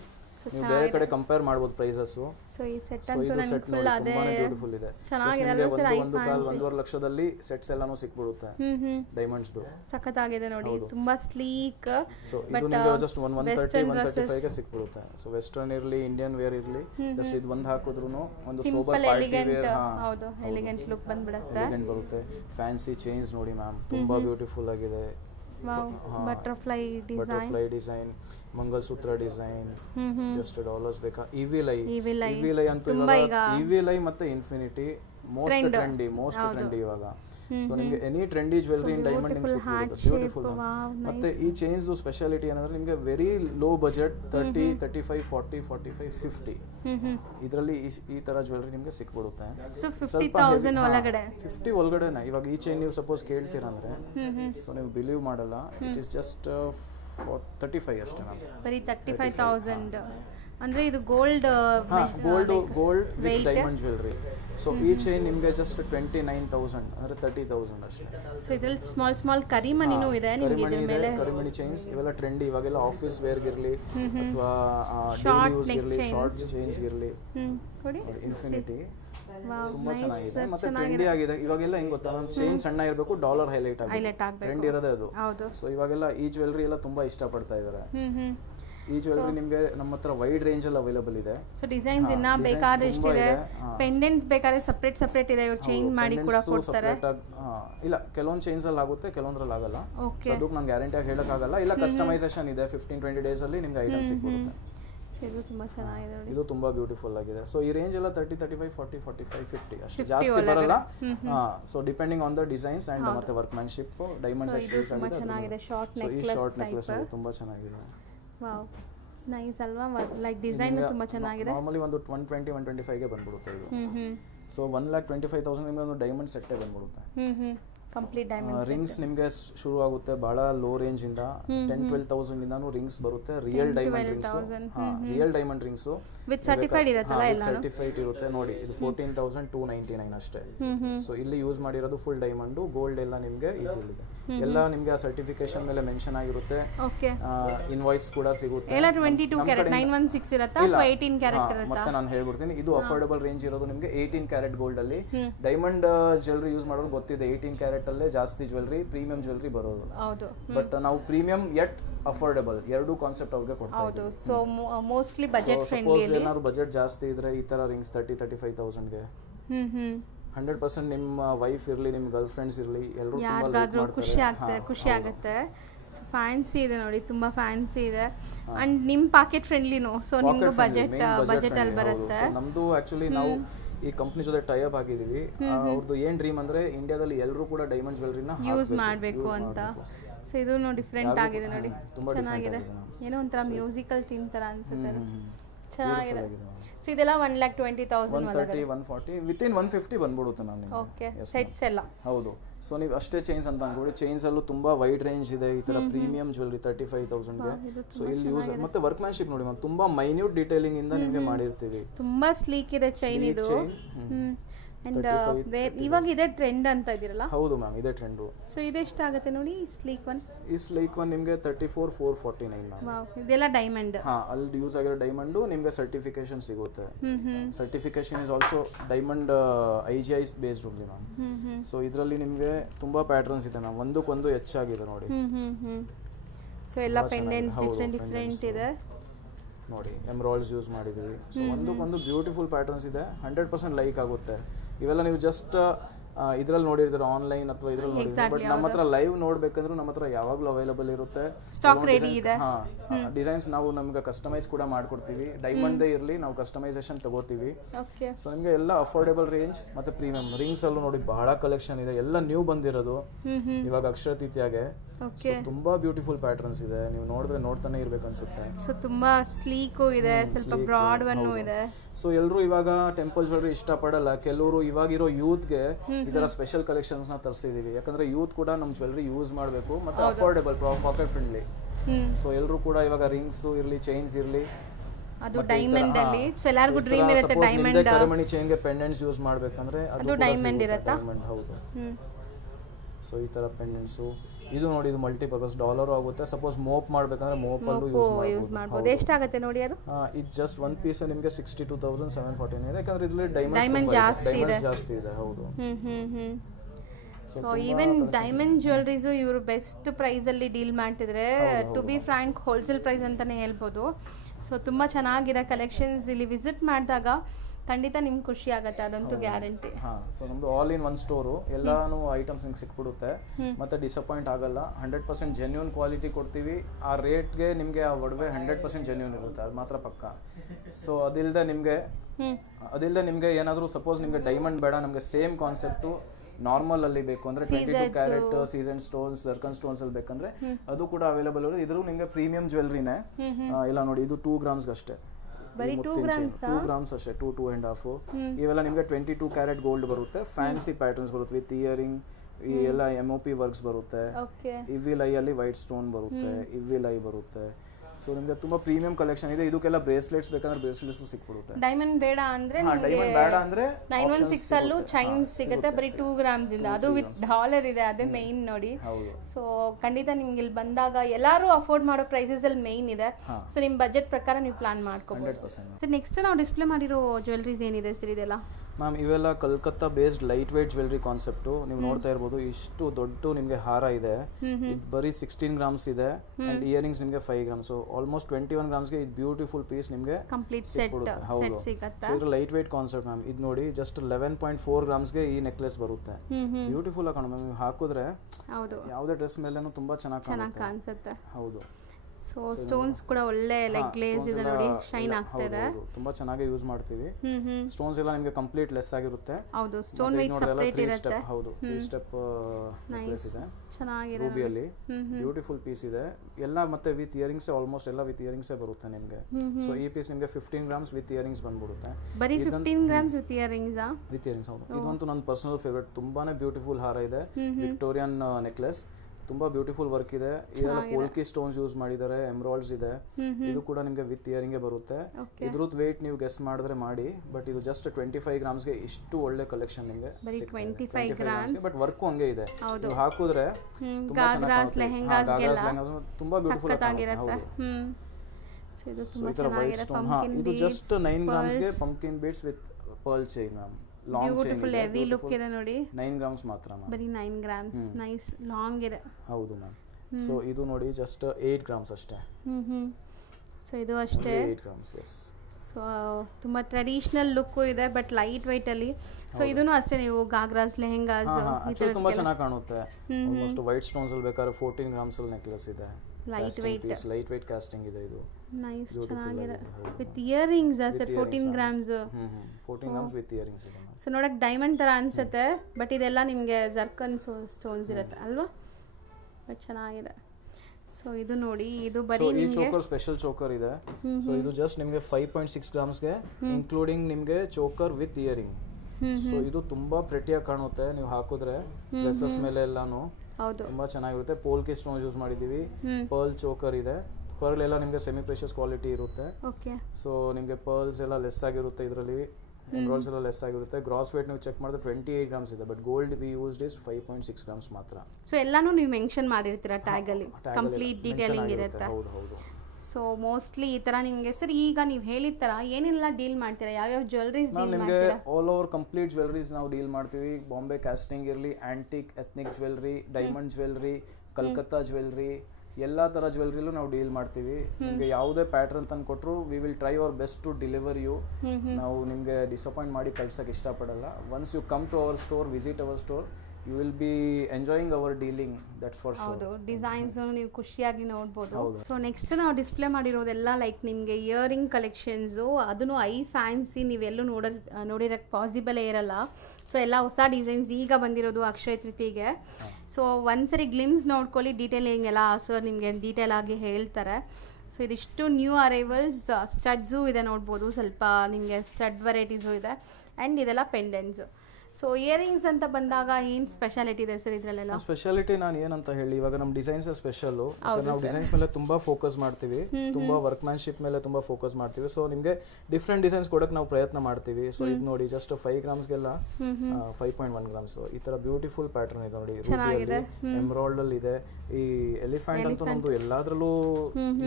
ನೀವು ಬೇರೆ ಕಡೆ ಕಂಪೇರ್ ಮಾಡಬಹುದು ಪ್ರೈಸಸ್. ಸೊ ಈ ಸೆಟ್ ಅಂತೂ ನನಗೆ ಫುಲ್ ಅದೇ ಬ್ಯೂಟಿಫುಲ್ ಇದೆ. ಚೆನ್ನಾಗಿದೆ. 1.5 ಲಕ್ಷದಲ್ಲಿ ಸೆಟ್ಸ್ ಎಲ್ಲಾನು ಸಿಕ್ಬಿಡುತ್ತೆ ಡೈಮಂಡ್ಸ್. ಸಖತ್ತಾಗಿದೆ ನೋಡಿ, ತುಂಬಾ ಸ್ಲೀಕ್. ಸೊ ಇದು ನಿಮಗೆ ಜಸ್ಟ್ 130-135 ಗೆ ಸಿಕ್ಬಿಡುತ್ತೆ. ಸೊ ವೆಸ್ಟರ್ನ್ ಇರಲಿ, ಇಂಡಿಯನ್ ವೇರ್ ಇರಲಿ, ಜಸ್ಟ್ ಇದು ಒಂದು ಹಾಕಿದ್ರುನು ಒಂದು ಸೋಬರ್ ಪಾರ್ಟಿ ವೇರ್. ಹೌದು, ಎಲಿಗೆಂಟ್ ಲುಕ್ ಬಂದ್ಬಿಡುತ್ತೆ. ಎಲಿಗೆಂಟ್ ಬರುತ್ತೆ. ಫ್ಯಾನ್ಸಿ ಚೈನ್ಸ್ ನೋಡಿ ಮ್ಯಾಮ್, ತುಂಬಾ ಬ್ಯೂಟಿಫುಲ್ ಆಗಿದೆ. Butterfly design, mangalsutra design, just dollars ಬೇಕಾ. ಇವಿ ಲೈ ಅಂತೂ ಇವಿ ಲೈ ಮತ್ತೆ ಇನ್ಫಿನಿಟಿ ಮೋಸ್ಟ್ ಟ್ರೆಂಡಿ ಇವಾಗ. ಸೊ ನಿಮಗೆ ಎನಿ ಟ್ರೆಂಡಿ ಜ್ಯುವೆಲ್ರಿ ಇನ್ ಡೈಮಂಡ್ ನಿಮ್ಗೆ ಸಿಕ್ಬಿಡುತ್ತೆ. ಬ್ಯೂಟಿಫುಲ್. ಮತ್ತೆ ಈ ಚೈನ್ಸ್ ಸ್ಪೆಷಾಲಿಟಿ ಏನಂದ್ರೆ ನಿಮಗೆ ವೆರಿ ಲೋ ಬಜೆಟ್, 30, 35, 40, 45, 50 ಇದರಲ್ಲಿ ಈ ತರ ಜ್ಯುವೆಲ್ರಿ ನಿಮಗೆ ಸಿಕ್ಬಿಡುತ್ತೆ. ಸೊ 50,000 ಒಳಗಡೆ, 50 ಒಳಗಡೆನಾ. ಇವಾಗ ಈ ಚೈನ್ ನೀವು ಸಪೋಸ್ ಕೇಳ್ತೀರಂದ್ರೆ ಸೊ ನೀವು ಬಿಲೀವ್ ಮಾಡಲ್ಲ, ಇಟ್ ಇಸ್ ಜಸ್ಟ್ 35 ಅಷ್ಟೇ ಮ್ಯಾಮ್. ಬರೀ 35,000 ಅಂದ್ರೆ ಇದು gold with diamond jewellery. So ಈ ಚೈನ್ ನಿಮಗೆ ಜಸ್ಟ್ 29,000 ಅಂದ್ರೆ 30,000 ಅಷ್ಟೇ. ಸೊ ಇದರಲ್ಲಿ ಸ್ಮಾಲ್ ಕರಿಮಣಿನೂ ಇದೆ ನಿಮಗೆ. ಇದರ ಮೇಲೆ ಕರಿಮಣಿ ಚೈನ್ಸ್ ಇವೆಲ್ಲ ಟ್ರೆಂಡಿ ಇವಾಗೆಲ್ಲ ಆಫೀಸ್ ವೇರ್ ಗಿರ್ಲಿ ಅಥವಾ daily use girly, short chains girly. Infinity ತುಂಬಾ ಚೆನ್ನಾಗಿದೆ ಮತ್ತೆ ಟ್ರೆಂಡಿ ಆಗಿದೆ. ಇವಾಗೆಲ್ಲ ಹೆಂಗ್ ಗೊತ್ತಾ, ಚೈನ್ ಸಣ್ಣ ಇರಬೇಕು, ಡಾಲರ್ ಹೈಲೈಟ್ ಆಗಬೇಕು, ಟ್ರೆಂಡ್ ಇರೋದೇ ಅದು. ಸೊ ಇವಾಗೆಲ್ಲ ಈ ಜ್ಯುವೆಲ್ರಿ ಎಲ್ಲ ತುಂಬಾ ಇಷ್ಟ ಪಡ್ತಾ ಇದ್ದಾರೆ. ಈ ಜ್ಯುವೆಲ್ರಿ ನಿಮಗೆ ನಮ್ಮ ಹತ್ರ ವೈಡ್ ರೇಂಜ್ ಅಲ್ಲಿ ಅವೈಲೇಬಲ್ ಇದೆ. ಸೊ ಡಿಸೈನ್ಸ್ ಇನ್ನ ಬೇಕಾದಷ್ಟು ಇದೆ. ಪೆಂಡೆಂಟ್ಸ್ ಬೇಕಾದ್ರೆ ಸೆಪರೇಟ್ ಇದೆ, ಇವರು ಚೈನ್ ಮಾಡಿ ಕೂಡ ಕೊಡ್ತಾರೆ. ಇಲ್ಲ, ಕೆಲವೊಂದು ಚೈನ್ಸ್ ಅಲ್ಲಿ ಆಗುತ್ತೆ, ಕೆಲವೊಂದ್ರಲ್ಲಿ ಆಗಲ್ಲ. ಸೊ ಅದಕ್ಕೆ ನಾನು ಗ್ಯಾರಂಟಿ ಆಗಿ ಹೇಳಕ್ ಆಗಲ್ಲ. ಇಲ್ಲ, ಕಸ್ಟಮೈಸೇಷನ್ ಇದೆ. 15-20 ಡೇಸ್ ಅಲ್ಲಿ ನಿಮ್ಗೆ ಐಟಮ್ ಸಿಕ್ಬಿಡುತ್ತೆ. ಇದು ತುಂಬಾ ಚೆನ್ನಾಗಿದೆ, ಇದು ತುಂಬಾ ಬ್ಯೂಟಿಫುಲ್ ಆಗಿದೆ. ಸೊ ಈ ರೇಂಜ್ ಎಲ್ಲ 30, 35, 40, 45, 50 ಅಷ್ಟೇ, ಜಾಸ್ತಿ ಬರಲ್ಲ. So depending on the designs and ಮತ್ತೆ ವರ್ಕ್ಮ್ಯಾನ್ಶಿಪ್, ಡೈಮಂಡ್ಸ್ ಎಷ್ಟು ತುಂಬಾ ಚೆನ್ನಾಗಿದೆ. ಶಾರ್ಟ್ ನೆಕ್ಲೆಸ್ ತುಂಬಾ ಚೆನ್ನಾಗಿದೆ. ವಾವ್, ನೈಸ್ ಅಲ್ವಾ? ಲೈಕ್ ಡಿಸೈನ್ ತುಂಬಾ ಚೆನ್ನಾಗಿದೆ. ನಾರ್ಮಲಿ ಒಂದು 120-125 ಗೆ ಬಂದ್ಬಿಡುತ್ತೆ ಇದು. ಸೊ 1,25,000 ನಿಮಗೆ ಒಂದು ಡೈಮಂಡ್ ಸೆಟ್ಟೇ ಬಂದ್ಬಿಡುತ್ತೆ. ಕಂಪ್ಲೀಟ್ ಡೈಮಂಡ್ ರಿಂಗ್ಸ್ ನಿಮಗೆ ಶುರು ಆಗುತ್ತೆ ಬಹಳ ಲೋ ರೇಂಜ್ ಇಂದ. 10-12,000 ಇಂದಾನು ರಿಂಗ್ಸ್ ಬರುತ್ತೆ. Real diamond rings with certified ಇರುತ್ತಲ್ಲ, ಎಲ್ಲ ಸರ್ಟಿಫೈಡ್ ಇರುತ್ತೆ. ನೋಡಿ, ಇದು 14,299 ಅಷ್ಟೇ. ಸೊ ಇಲ್ಲಿ ಯೂಸ್ ಮಾಡಿರೋದು ಫುಲ್ ಡೈಮಂಡ್. ಗೋಲ್ಡ್ ಎಲ್ಲ ನಿಮಗೆ ಇದಿದೆ, ಎಲ್ಲ ನಿಮಗೆ ಆ ಸರ್ಟಿಫಿಕೇಶನ್ ಮೇಲೆ ಮೆನ್ಷನ್ ಆಗಿರುತ್ತೆ. ಇನ್ವಾಯ್ಸ್ ಕೂಡ ಸಿಗುತ್ತೆ. ಎಲ್ಲ 22 ಕ್ಯಾರೆಟ್ 916 ಇರುತ್ತಾ ಅಥವಾ 18 ಕ್ಯಾರೆಟ್ ಇರುತ್ತಾ? ಮತ್ತೆ ನಾನು ಹೇಳ್ಬಿಡ್ತೀನಿ, ಇದು ಅಫೋರ್ಡೆಬಲ್ ರೇಂಜ್ ಇರೋದು ನಿಮಗೆ 18 ಕ್ಯಾರೆಟ್ ಗೋಲ್ಡ್ ಅಲ್ಲಿ. ಡೈಮಂಡ್ ಜ್ಯುವೆಲ್ರಿ ಯೂಸ್ ಮಾಡೋದು ಗೊತ್ತಿದೆ, 18 ಕ್ಯಾರೆಟ್ ಅಲ್ಲೇ ಜಾಸ್ತಿ ಜ್ಯುವೆಲ್ರಿ, ಪ್ರೀಮಿಯಂ ಜ್ಯುವೆಲ್ರಿ ಬರೋದು. ಬಟ್ ನಾವು ಪ್ರೀಮಿಯಂ ಯಟ್ ಅಫೋರ್ಡೆಬಲ್ ಎರಡು ಕಾನ್ಸೆಪ್ಟ್ ಅವ್ರಿಗೆ ಕೊಡ್ತಾ ಇದ್ದೀವಿ. So mostly budget friendly. ಏನಾದ್ರು ಬಜೆಟ್ ಜಾಸ್ತಿ ಇದ್ರೆ ಈ ತರ ರಿಂಗ್ಸ್ 30-35,000 ಗೆ 100% ನಿಮ್ಮ ವೈಫ್ ಇರಲಿ, ನಿಮ್ಮ ಗರ್ಲ್ ಫ್ರೆಂಡ್ಸ್ ಇರಲಿ, ಎಲ್ಲರೂ ಯಾರಿಗಾದ್ರೂ ಖುಷಿ ಆಗುತ್ತೆ. ಸೊ ಫ್ಯಾನ್ಸಿ ಇದೆ ನೋಡಿ, ತುಂಬಾ ಫ್ಯಾನ್ಸಿ ಇದೆ ಅಂಡ್ ನಿಮ್ ಪಾಕೆಟ್ ಫ್ರೆಂಡ್ಲಿನೂ, ಸೊ ನಿಮ್ಗೂ ಬಜೆಟ್ ಅಲ್ಲಿ ಬರುತ್ತೆ. ನಮ್ದು ಆಕ್ಚುಲಿ ನಾವು ಈ ಕಂಪ್ನಿ ಜೊತೆ ಟೈ ಅಪ್ ಆಗಿದೀವಿ. ಅವ್ರದ್ದು ಏನ್ ಡ್ರೀಮ್ ಅಂದ್ರೆ ಇಂಡಿಯಾದಲ್ಲಿ ಎಲ್ಲರೂ ಕೂಡ ಡೈಮಂಡ್ ಜ್ಯುವೆಲರಿನ ಯೂಸ್ ಮಾಡಬೇಕು ಅಂತ. ಸೊ ಇದು ನೋಡಿ ಡಿಫ್ರೆಂಟ್ ಆಗಿದೆ ನೋಡಿ, ಚೆನ್ನಾಗಿದೆ, ಏನೋ ಒಂಥರ ಮ್ಯೂಸಿಕಲ್ ಥೀಮ್ ತರ ಅನ್ಸುತ್ತೆ, ಚೆನ್ನಾಗಿದೆ. ಸೊ ಇದೆಲ್ಲ 1,20,000 130 140 ವಿತಿನ್ 150 ಬಂದ್ಬಿಡುತ್ತೆ ಮ್ಯಾಮ್. ಓಕೆ, ಸೆಟ್ಸ್ ಎಲ್ಲ ಹೌದು. ಸೊ ನೀವು ಅಷ್ಟೇ ಚೈನ್ಸ್ ಅಂತ ಅನ್ಕೊಳ್ಳಿ, ಚೈನ್ಸ್ ಅಲ್ಲೂ ತುಂಬಾ ವೈಡ್ ರೇಂಜ್ ಇದೆ. ಈ ತರ ಪ್ರೀಮಿಯಂ ಜ್ಯುವೆಲರಿ 35,000ಗೆ. ಸೊ ಇಲ್ಲಿ ಯೂಸ್ ಮತ್ತೆ ವರ್ಕ್ಮ್ಯಾನ್ಶಿಪ್ ನೋಡಿ ಮ್ಯಾಮ್, ತುಂಬಾ ಮೈನ್ಯೂಟ್ ಡೀಟೇಲಿಂಗ್ ಇಂದ ನಿಮಗೆ ಮಾಡಿರ್ತೀವಿ. ತುಂಬಾ ಸ್ಲೀಕ್ ಇದೆ ಚೈನ್ ಇದು. ಅಂಡ್ ಇವಾಗ ಇದೆ ಟ್ರೆಂಡ್ ಅಂತ ಇದಿರಲ್ಲ. ಹೌದು ಮ್ಯಾಮ್, ಇದೆ ಟ್ರೆಂಡ್. ಸೊ ಇದೆಷ್ಟಾಗುತ್ತೆ ನೋಡಿ ಸ್ಲೀಕ್ ಒನ್? ಈ ಸ್ಲೀಕ್ ಒನ್ ನಿಮಗೆ 34,449 ಮ್ಯಾಮ್. ವಾವ್, ಇದೆಲ್ಲ ಡೈಮಂಡ್. ಅಲ್ಲಿ ಯೂಸ್ ಆಗಿರೋ ಡೈಮಂಡ್ ನಿಮಗೆ ಸರ್ಟಿಫಿಕೇಶನ್ ಸಿಗುತ್ತೆ. Certification is also diamond IGI based only ma'am. So ಇದರಲ್ಲಿ ನಿಮಗೆ ತುಂಬಾ ಪ್ಯಾಟರ್ನ್ಸ್ ಇದೆ ಮ್ಯಾಮ್, ಒಂದಕ್ಕೊಂದು ಹೆಚ್ಚಾಗಿದೆ ನೋಡಿ. ಸೊ ಎಲ್ಲ ಪೆಂಡೆಂಟ್ಸ್ ಡಿಫ್ರೆಂಟ್ ಇದೆ ನೋಡಿ, ಎಮ್ರಾಲ್ಡ್ಸ್ ಯೂಸ್ ಮಾಡಿದ್ದೀವಿ. ಸೊ ಒಂದಕ್ಕೊಂದು ಬ್ಯೂಟಿಫುಲ್ ಪ್ಯಾಟರ್ನ್ಸ್ ಇದೆ, 100% ಲೈಕ್ ಆಗುತ್ತೆ. ಇವೆಲ್ಲ ನೀವು ಜಸ್ಟ್ ಇದ್ರಲ್ಲಿ ನೋಡಿರ್ತೀರ ಆನ್ಲೈನ್ ಅಥವಾ ಇದ್ರಲ್ಲಿ ನೋಡಿರ್ತೀರ, ಬಟ್ ನಮ್ಮ ಹತ್ರ ಲೈವ್ ನೋಡ್ಬೇಕಂದ್ರೂ ನಮ್ಮ ಹತ್ರ ಯಾವಾಗಲೂ ಅವೈಲೇಬಲ್ ಇರುತ್ತೆ. ಸ್ಟಾಕ್ ರೆಡಿ ಇದೆ. ಡಿಸೈನ್ಸ್ ನಾವು ನಮ್ಗೆ ಕಸ್ಟಮೈಸ್ ಕೂಡ ಮಾಡ್ಕೊಡ್ತೀವಿ. ಡೈಮಂಡೇ ಇರಲಿ, ನಾವು ಕಸ್ಟಮೈಸೇಷನ್ ತಗೋತೀವಿ. ಸೊ ನಿಮಗೆ ಎಲ್ಲ ಅಫೋರ್ಡೆಬಲ್ ರೇಂಜ್ ಮತ್ತೆ ಪ್ರೀಮಿಯಂ. ರಿಂಗ್ಸ್ ಅಲ್ಲೂ ನೋಡಿ ಬಹಳ ಕಲೆಕ್ಷನ್ ಇದೆ, ಎಲ್ಲ ನ್ಯೂ ಬಂದಿರೋದು ಇವಾಗ ಅಕ್ಷಯ ತೃತೀಯಾಗೆ. ತುಂಬಾ ಬ್ಯೂಟಿಫುಲ್ ಪ್ಯಾಟರ್ನ್ಸ್ ಇದೆ, ನೀವು ನೋಡಿದ್ರೆ ನೋಡ್ತಾನೆ ಇರ್ಬೇಕು ಅನ್ಸುತ್ತೆ. ಸೊ ತುಂಬಾ ಸ್ಲೀಕು ಇದೆ, ಸ್ವಲ್ಪ ಬ್ರಾಡ್ ಒನ್ ಇದೆ. ಸೊ ಎಲ್ಲರೂ ಇವಾಗ ಟೆಂಪಲ್ ಜ್ಯುವೆಲರಿ ಇಷ್ಟಪಡಲ್ಲ, ಕೆಲವರು ಇವಾಗಿರೋ ಯೂತ್ಗೆ ಈ ತರ ಸ್ಪೆಷಲ್ ಕಲೆಕ್ಷನ್ಸ್ ನ ತರಿಸಿದೀವಿ. ಯಾಕಂದ್ರೆ ಯೂತ್ ಕೂಡ ನಮ್ಮ ಜ್ಯುವೆಲರಿ ಯೂಸ್ ಮಾಡಬೇಕು ಮತ್ತೆ ಅಫೋರ್ಡೆಬಲ್, ಪಾಕೆಟ್ ಫ್ರೆಂಡ್ಲಿ. ಸೊ ಎಲ್ಲರೂ ಕೂಡ ಇವಾಗ ರಿಂಗ್ಸ್ ಇರ್ಲಿ, ಚೈನ್ಸ್ ಇರ್ಲಿ, ಅದು ಡೈಮಂಡ್ ಅಲ್ಲಿ. ಸೊ ಎಲ್ಲರಿಗೂ ಡ್ರೀಮ್ ಇರುತ್ತೆ ಡೈಮಂಡ್. ಕರಮಣಿ ಚೈನ್ ಗೆ ಪೆಂಡೆಂಟ್ಸ್ ಯೂಸ್ ಮಾಡಬೇಕಂದ್ರೆ ಅದು ಡೈಮಂಡ್ ಇರುತ್ತೆ. ಹೌದು. ಸೊ ಈ ತರ ಪೆಂಡೆಂಟ್ಸ್ ಇದು ನೋಡಿ, ಇದು ಮಲ್ಟಿಪರ್ಪಸ್ ಡಾಲರ್ ಆಗುತ್ತೆ. ಸಪೋಸ್ ಮೋಪ್ ಮಾಡ್ಬೇಕಂದ್ರೆ ಮೋಪ್ ಅಲ್ಲೂ ಯೂಸ್ ಮಾಡಬಹುದು. ಎಷ್ಟಾಗುತ್ತೆ ನೋಡಿ ಅದು? ಇದು ಜಸ್ಟ್ ಒನ್ ಪೀಸ್ ನಿಮಗೆ 62,749 ಇದೆ, ಯಾಕಂದ್ರೆ ಇದರಲ್ಲಿ ಡೈಮಂಡ್ ಜಾಸ್ತಿ ಇದೆ. ಹೌದು. ಸೊ ಈವನ್ ಡೈಮಂಡ್ ಜ್ಯುವೆಲರೀಸ್ ಇವರು ಬೆಸ್ಟ್ ಪ್ರೈಸ್ ಅಲ್ಲಿ ಡೀಲ್ ಮಾಡ್ತಿದ್ರೆ, to be frank wholesale price ಅಂತಾನೆ ಹೇಳ್ಬೋದು. ಸೊ ತುಂಬಾ ಚೆನ್ನಾಗಿರೋ ಕಲೆಕ್ಷನ್ಸ್ ಇಲ್ಲಿ ವಿಸಿಟ್ ಮಾಡಿದಾಗ ಖಂಡಿತ ನಿಮ್ಗೆ ಖುಷಿ ಆಗುತ್ತೆ, ಅದಂತೂ ಗ್ಯಾರಂಟಿ. ಸೊ ನಮ್ದು ಆಲ್ ಇನ್ ಒನ್ ಸ್ಟೋರು, ಎಲ್ಲಾನು ಐಟಮ್ಸ್ ನಿಮ್ಗೆ ಸಿಕ್ಬಿಡುತ್ತೆ, ಮತ್ತೆ ಡಿಸಪಾಯಿಂಟ್ ಆಗಲ್ಲ. 100% ಜೆನ್ಯೂನ್ ಕ್ವಾಲಿಟಿ ಕೊಡ್ತೀವಿ. ಆ ರೇಟ್ಗೆ ನಿಮಗೆ ಆ ಒಡವೆ 100% ಜೆನ್ಯೂನ್ ಇರುತ್ತೆ, ಅದು ಮಾತ್ರ ಪಕ್ಕ. ಸೊ ಅದಿಲ್ಲದೆ ನಿಮಗೆ ಏನಾದರೂ ಸಪೋಸ್ ನಿಮಗೆ ಡೈಮಂಡ್ ಬೇಡ, ನಮಗೆ ಸೇಮ್ ಕಾನ್ಸೆಪ್ಟು ನಾರ್ಮಲ್ ಅಲ್ಲಿ ಬೇಕು ಅಂದ್ರೆ 22 ಕ್ಯಾರೆಟ್ ಸೀಸನ್ ಸ್ಟೋನ್ಸ್, ಜರ್ಕನ್ ಸ್ಟೋನ್ಸ್ ಅಲ್ಲಿ ಬೇಕಂದ್ರೆ ಅದು ಕೂಡ ಅವೈಲೇಬಲ್ ಇದೆ. ಇದ್ರೂ ನಿಮಗೆ ಪ್ರೀಮಿಯಂ ಜ್ಯುವೆಲರಿನೇ. ಇಲ್ಲ ನೋಡಿ, ಇದು 2 ಗ್ರಾಮ್ಸ್ ಅಷ್ಟೇ, 2 ಗ್ರಾಮ್ಸ್ ಅಷ್ಟೇ, 2.5. ಇವೆಲ್ಲ ನಿಮಗೆ 22 ಕ್ಯಾರೆಟ್ ಗೋಲ್ಡ್ ಬರುತ್ತೆ. ಫ್ಯಾನ್ಸಿ ಪ್ಯಾಟರ್ನ್ಸ್ ಬರುತ್ತೆ ವಿತ್ ಇಯರಿಂಗ್, ಈ ಎಲ್ಲ MOP ವರ್ಕ್ಸ್ ಬರುತ್ತೆ. ಇವಿಲ್ ಐ ಅಲ್ಲಿ ವೈಟ್ ಸ್ಟೋನ್ ಬರುತ್ತೆ, ಇವಿಲ್ ಐ ಬರುತ್ತೆ. ಸೊ ನಿಮಗೆ ತುಂಬಾ ಪ್ರೀಮಿಯಂ ಕಲೆಕ್ಷನ್ ಇದೆ. ಇದಕ್ಕೆಲ್ಲ ಬ್ರೇಸ್ಲೆಟ್ಸ್ ಬೇಕಂದ್ರೆ ಬ್ರೇಸ್ಲೆಟ್ಸ್ ಸಿಕ್ಬಿಡುತ್ತೆ. ಡೈಮಂಡ್ ಬೇಡ ಅಂದ್ರೆ ಡೈಮಂಡ್ ಬೇಡ ಅಂದ್ರೆ 916 ಅಲ್ಲೂ ಚೈನ್ಸ್ ಸಿಗುತ್ತೆ, ಬರೀ 2 ಗ್ರಾಮ್ಸ್ ಇಂದ, ಅದು ವಿತ್ ಡಾಲರ್ ಇದೆ, ಅದೇ ಮೇನ್ ನೋಡಿ. ಸೊ ಖಂಡಿತ ನಿಮ್ಗೆ ಇಲ್ಲಿ ಬಂದಾಗ ಎಲ್ಲಾರು ಅಫೋರ್ಡ್ ಮಾಡೋ ಪ್ರೈಸಸ್ ಅಲ್ಲಿ ಮೇನ್ ಇದೆ. ಸೊ ನಿಮ್ ಬಜೆಟ್ ಪ್ರಕಾರ ನೀವು ಪ್ಲಾನ್ ಮಾಡ್ಕೋಬಹುದು. ಸರ್ ನೆಕ್ಸ್ಟ್ ನಾವು ಡಿಸ್ಪ್ಲೇ ಮಾಡಿರೋ ಜ್ಯುವೆಲರೀಸ್ ಏನಿದೆ ಸರ್ ಇದೆಲ್ಲ? ಮ್ಯಾಮ್ ಇವೆಲ್ಲ Calcutta based light weight jewellery concept. ನೀವು ನೋಡ್ತಾ ಇರ್ಬೋದು, ಇಷ್ಟು ದೊಡ್ಡ ನಿಮಗೆ ಹಾರ ಇದೆ, ಇದು ಬರೀ 16 ಗ್ರಾಮ್ಸ್ ಇದೆ. ಅಂಡ್ ಇಯರಿಂಗ್ಸ್ ನಿಮಗೆ 5 ಗ್ರಾಮ್ಸ್, ಆಲ್ಮೋಸ್ಟ್ 21 ಗ್ರಾಮ್ಸ್ಗೆ ಇದು ಬ್ಯೂಟಿಫುಲ್ ಪೀಸ್ ನಿಮಗೆ ಕಂಪ್ಲೀಟ್ ಸೆಟ್ ಸಿಗುತ್ತೆ. ಇದು ಲೈಟ್ ವೇಟ್ ಕಾನ್ಸೆಪ್ಟ್ ಮ್ಯಾಮ್. ಇದು ನೋಡಿ, ಜಸ್ಟ್ 11.4 ಗ್ರಾಮ್ಸ್ಗೆ ಈ ನೆಕ್ಲೆಸ್ ಬರುತ್ತೆ. ಬ್ಯೂಟಿಫುಲ್ ಆಗಿ ಕಾಣುತ್ತೆ, ನೀವು ಹಾಕಿದ್ರೆ ಯಾವುದೇ ಡ್ರೆಸ್ ಮೇಲೇನು ತುಂಬಾ ಚೆನ್ನಾಗಿ ಕಾಣುತ್ತೆ. ಹೌದು. ಸೊ ಸ್ಟೋನ್ಸ್ ಕೂಡ ಒಳ್ಳೆ ಲೈಕ್ ಗ್ಲೇಸ್ ಇದೆ ನೋಡಿ, ಶೈನ್ ಆಗ್ತಾ ಇದೆ. ತುಂಬಾ ಚೆನ್ನಾಗಿ ಯೂಸ್ ಮಾಡ್ತೀವಿ. ಸ್ಟೋನ್ಸ್ ಎಲ್ಲ ನಿಮಗೆ ಕಂಪ್ಲೀಟ್ ಲೆಸ್ ಆಗಿರುತ್ತೆ. ಹೌದು, ಸ್ಟೋನ್ ವೇಟ್ ಸೆಪರೇಟ್ ಇರುತ್ತೆ. ಹೌದು, 3 ಸ್ಟೆಪ್ ನೆಕ್ಲೆಸ್ ಇದೆ, ಚೆನ್ನಾಗಿದೆ. ರೂಬಿಯಲ್ಲಿ ಬ್ಯೂಟಿಫುಲ್ ಪೀಸ್ ಇದೆ. ಎಲ್ಲ ಮತ್ತೆ ವಿತ್ ಇಯರಿಂಗ್ಸ್, ಆಲ್ಮೋಸ್ಟ್ ಎಲ್ಲ ವಿತ್ ಇಯರಿಂಗ್ಸ್ ಬರುತ್ತೆ ನಿಮಗೆ. ಸೊ ಈ ಪೀಸ್ ನಿಮಗೆ 15 ಗ್ರಾಮ್ಸ್ ವಿತ್ ಇಯರಿಂಗ್ಸ್ ಬಂದ್ಬಿಡುತ್ತೆ. ಬರೀ 15 grams with earrings? With earrings, ಹೌದು. ಇದಂತೂ ನನ್ನ ಪರ್ಸನಲ್ ಫೇವರೇಟ್. ತುಂಬಾನೇ ಬ್ಯೂಟಿಫುಲ್ ಹಾರ ಇದೆ, ವಿಕ್ಟೋರಿಯನ್ ನೆಕ್ಲೆಸ್. ತುಂಬಾ ಬ್ಯೂಟಿಫುಲ್ ವರ್ಕ್ ಇದೆ. ಇದೆಲ್ಲ ಪೋಲ್ಕಿ ಸ್ಟೋನ್ಸ್ ಯೂಸ್ ಮಾಡಿದ್ದಾರೆ, ಎಮ್ರಾಲ್ಡ್ಸ್ ಇದೆ. ಇದು ಕೂಡ ನಿಮಗೆ ವಿತ್ ಇಯರಿಂಗ್ ಬರುತ್ತೆ. ಇದ್ರದ್ದು ವೇಟ್ ನೀವು ಗೆಸ್ ಮಾಡಿದ್ರೆ ಮಾಡಿ, ಬಟ್ ಇದು ಜಸ್ಟ್ 25 ಗ್ರಾಮ್ಸ್ಗೆ ಇಷ್ಟು ಒಳ್ಳೆ ಕಲೆಕ್ಷನ್ ನಿಮಗೆ. 25 ಗ್ರಾಮ್ಸ್, ಬಟ್ ವರ್ಕ್ ಹಂಗೆ ಇದೆ. ನೀವು ಹಾಕಿದ್ರೆ ತುಂಬಾ ಬ್ಯೂಟಿಫುಲ್ ಆಗಿರುತ್ತೆ. ಇದು ಜಸ್ಟ್ 9 ಗ್ರಾಮ್ಸ್ಗೆ pumpkin beads with pearl chain ma'am. Beautiful heavy look ಇದೆ ನೋಡಿ. 9 ಗ್ರಾಮ್ಸ್ ಮಾತ್ರ ಮ್ಯಾಮ್, ಬರೀ 9 ಗ್ರಾಮ್ಸ್. ನೈಸ್ ಲಾಂಗ್ ಇದೆ. ಹೌದು ಮ್ಯಾಮ್. ಸೊ ಇದು ನೋಡಿ ಜಸ್ಟ್ 8 ಗ್ರಾಮ್ಸ್ ಅಷ್ಟೇ. ಸೊ ಇದು ಅಷ್ಟೇ 8 ಗ್ರಾಮ್ಸ್. ಎಸ್. ಸೊ ತುಂಬ ಟ್ರೆಡಿಷ್ನಲ್ ಲುಕ್ಕು ಇದೆ ಬಟ್ ಲೈಟ್ ವೆಯ್ಟಲ್ಲಿ. ಸೊ ಇದೂ ಅಷ್ಟೇ ನೀವು ಗಾಗ್ರಾಸ್ ಲೆಹೆಂಗಾಸ್ ತುಂಬಾ ಚೆನ್ನಾಗಿ ಕಾಣುತ್ತೆ. ಆಲ್ಮೋಸ್ಟ್ ವೈಟ್ ಸ್ಟೋನ್ಸ್ ಅಲ್ಲಿ ಬೇಕಾದ್ರೆ 14 ಗ್ರಾಮ್ಸ್ ಅಲ್ಲಿ ನೆಕ್ಲೆಸ್ ಇದೆ. ಲೈಟ್ ವೇಟ್ ಕಾಸ್ಟಿಂಗ್ ಇದೆ ಇದು. ನೈಸ್ ಚೆನ್ನಾಗಿದೆ with earrings sir 14 grams 14 grams with earrings ಇದೆ. ಸೊ ನೋಡಕ್ಕೆ ಡೈಮಂಡ್ ತರ ಅನ್ಸುತ್ತೆ ಬಟ್ ಇದೆಲ್ಲ ನಿಮಗೆ ಜರ್ಕನ್ ಸ್ಟೋನ್ಸ್ ಇರುತ್ತೆ ಅಲ್ವಾ, ಬಟ್ ಚೆನ್ನಾಗಿದೆ. ಸೊ ಇದು ನೋಡಿ ಇದು ಬರೀ ಈ ಚೋಕರ್ ಸ್ಪೆಷಲ್ ಚೋಕರ್ ಇದೆ. ಸೊ ಇದು ಜಸ್ಟ್ ನಿಮಗೆ 5.6 ಗ್ರಾಮ್ಸ್ ಗೆ ಇನ್ಕ್ಲೂಡಿಂಗ್ ನಿಮಗೆ ಚೋಕರ್ ವಿತ್ ಇಯರಿಂಗ್. ಸೊ ಇದು ತುಂಬಾ ಪ್ರೆಟಿಯಾಗಿ ಕಾಣುತ್ತೆ ನೀವು ಹಾಕಿದ್ರೆ ಡ್ರೆಸ್ಸಸ್ ಮೇಲೆ ಎಲ್ಲಾನು ತುಂಬಾ ಚೆನ್ನಾಗಿರುತ್ತೆ. ಪೋಲ್ಕೆ ಸ್ಟೋನ್ ಯೂಸ್ ಮಾಡಿದೀವಿ. ಪರ್ಲ್ ಚೋಕರ್ ಇದೆ. ಪರ್ಲ್ ಎಲ್ಲ ನಿಮಗೆ ಸೆಮಿ ಪ್ರೆಷಿಯಸ್ ಕ್ವಾಲಿಟಿ ಇರುತ್ತೆ. ಸೊ ನಿಮಗೆ ಪರ್ಲ್ಸ್ ಎಲ್ಲ ಲೆಸ್ ಆಗಿರುತ್ತೆ, ಇದರಲ್ಲಿ ಎಮ್ರಾಲ್ಸ್ ಎಲ್ಲ ಲೆಸ್ ಆಗಿರುತ್ತೆ. ಗ್ರಾಸ್ ವೇಟ್ ನೀವು ಚೆಕ್ ಮಾಡಿದ್ರೆ 28 ಗ್ರಾಮ್ಸ್ ಇದೆ, but gold we used is 5.6 grams ಮಾತ್ರ. ಸೊ ಎಲ್ಲಾನು ನೀವು ಮೆನ್ಷನ್ ಮಾಡಿರ್ತೀರಾ ಟ್ಯಾಗ್ ಅಲ್ಲಿ, ಕಂಪ್ಲೀಟ್ ಡೀಟೇಲಿಂಗ್ ಇರುತ್ತೆ. ಹೌದು ಹೌದು. ಸೊ ಮೋಸ್ಟ್ಲಿ ಈ ತರ ನಿಮಗೆ ಸರ್ ಈಗ ನೀವು ಹೇಳಿದ ತರ ಏನೆಲ್ಲ ಡೀಲ್ ಮಾಡ್ತೀರಾ, ಯಾವ ಜ್ಯುವೆಲರೀಸ್ ಡೀಲ್ ನಿಮಗೆ ಆಲ್ ಓವರ್ ಕಂಪ್ಲೀಟ್ ಜ್ಯುವೆಲರೀಸ್ ನಾವು ಡೀಲ್ ಮಾಡ್ತೀವಿ. ಬಾಂಬೆ ಕಾಸ್ಟಿಂಗ್ ಇರಲಿ, antique ethnic jewellery, diamond jewellery, Calcutta jewellery, ಎಲ್ಲಾ ತರ ಜ್ಯುವೆಲರಿಲೂ ನಾವು ಡೀಲ್ ಮಾಡ್ತೀವಿ. ನಿಮಗೆ ಯಾವುದೇ ಪ್ಯಾಟರ್ನ್ ತಂದು ಕೊಟ್ಟರು we will try our best to deliver you. ನಾವು ನಿಮಗೆ ಡಿಸಪಾಯಿಂಟ್ ಮಾಡಿ ಕಳ್ಸಕ್ಕೆ ಇಷ್ಟಪಡಲ್ಲ. Once you come to our store, visit our store, you will be enjoying our dealing, that's for sure. ಹೌದು, ಡಿಸೈನ್ಸ್ ನೀವು ಖುಷಿಯಾಗಿ ನೋಡ್ಬೋದು. ಸೊ ನೆಕ್ಸ್ಟ್ ನಾವು ಡಿಸ್ಪ್ಲೇ ಮಾಡಿರೋದೆಲ್ಲ ಲೈಕ್ ನಿಮಗೆ ಇಯರಿಂಗ್ ಕಲೆಕ್ಷನ್ಸು, ಅದನ್ನು ಐ ಫ್ಯಾನ್ಸಿ ನೀವೆಲ್ಲೂ ನೋಡಿರಕ್ಕೆ ಪಾಸಿಬಲೇ ಇರಲ್ಲ. ಸೊ ಎಲ್ಲ ಹೊಸ ಡಿಸೈನ್ಸ್ ಈಗ ಬಂದಿರೋದು ಅಕ್ಷಯ ತೃತೀಯಗೆ. ಸೊ ಒಂದ್ಸರಿ ಗ್ಲಿಮ್ಸ್ ನೋಡ್ಕೊಳ್ಳಿ, ಡೀಟೇಲಿಂಗ್ ಎಲ್ಲ ಸರ್ ನಿಮಗೆ ಡೀಟೇಲ್ ಆಗಿ ಹೇಳ್ತಾರೆ. ಸೊ ಇದಿಷ್ಟು ನ್ಯೂ ಅರೈವಲ್ಸ್. ಸ್ಟಡ್ಸು ಇದೆ ನೋಡ್ಬೋದು, ಸ್ವಲ್ಪ ನಿಮಗೆ ಸ್ಟಡ್ ವೆರೈಟೀಸು ಇದೆ. ಆ್ಯಂಡ್ ಇದೆಲ್ಲ ಪೆಂಡೆಂಟ್ಸು. ಸೊ ಇಯರಿಂಗ್ಸ್ ಅಂತ ಬಂದಾಗ ಏನು ಸ್ಪೆಷಾಲಿಟಿ ಇದೆ ಸರ್ ಇದರಲ್ಲೆಲ್ಲ? ಸ್ಪೆಷಾಲಿಟಿ ನಾನು ಏನಂತ ಹೇಳಿ, ಇವಾಗ ನಮ್ಮ ಡಿಸೈನ್ಸ್ ಸ್ಪೆಷಲ್. ನಾವು ಡಿಸೈನ್ಸ್ ಮೇಲೆ ತುಂಬಾ ಫೋಕಸ್ ಮಾಡ್ತೀವಿ, ತುಂಬಾ ವರ್ಕ್ಮ್ಯಾನ್ಶಿಪ್ ಮೇಲೆ ತುಂಬಾ ಫೋಕಸ್ ಮಾಡ್ತೀವಿ. ಸೊ ನಿಮಗೆ ಡಿಫ್ರೆಂಟ್ ಡಿಸೈನ್ಸ್ ಕೊಡಕ್ಕೆ ನಾವು ಪ್ರಯತ್ನ ಮಾಡ್ತೀವಿ. ಸೊ ಇದು ನೋಡಿ ಜಸ್ಟ್ 5 ಗ್ರಾಮ್ಸ್ಗೆಲ್ಲ 5.1 ಗ್ರಾಮ್ಸ್ ಈ ತರ ಬ್ಯೂಟಿಫುಲ್ ಪ್ಯಾಟರ್ನ್ ಇದೆ ನೋಡಿ. ಎಮ್ರಾಲ್ಡ್ ಅಲ್ಲಿ ಇದೆ. ಈ ಎಲಿಫೆಂಟ್ ಅಂತೂ ನಮ್ದು ಎಲ್ಲಾದ್ರಲ್ಲೂ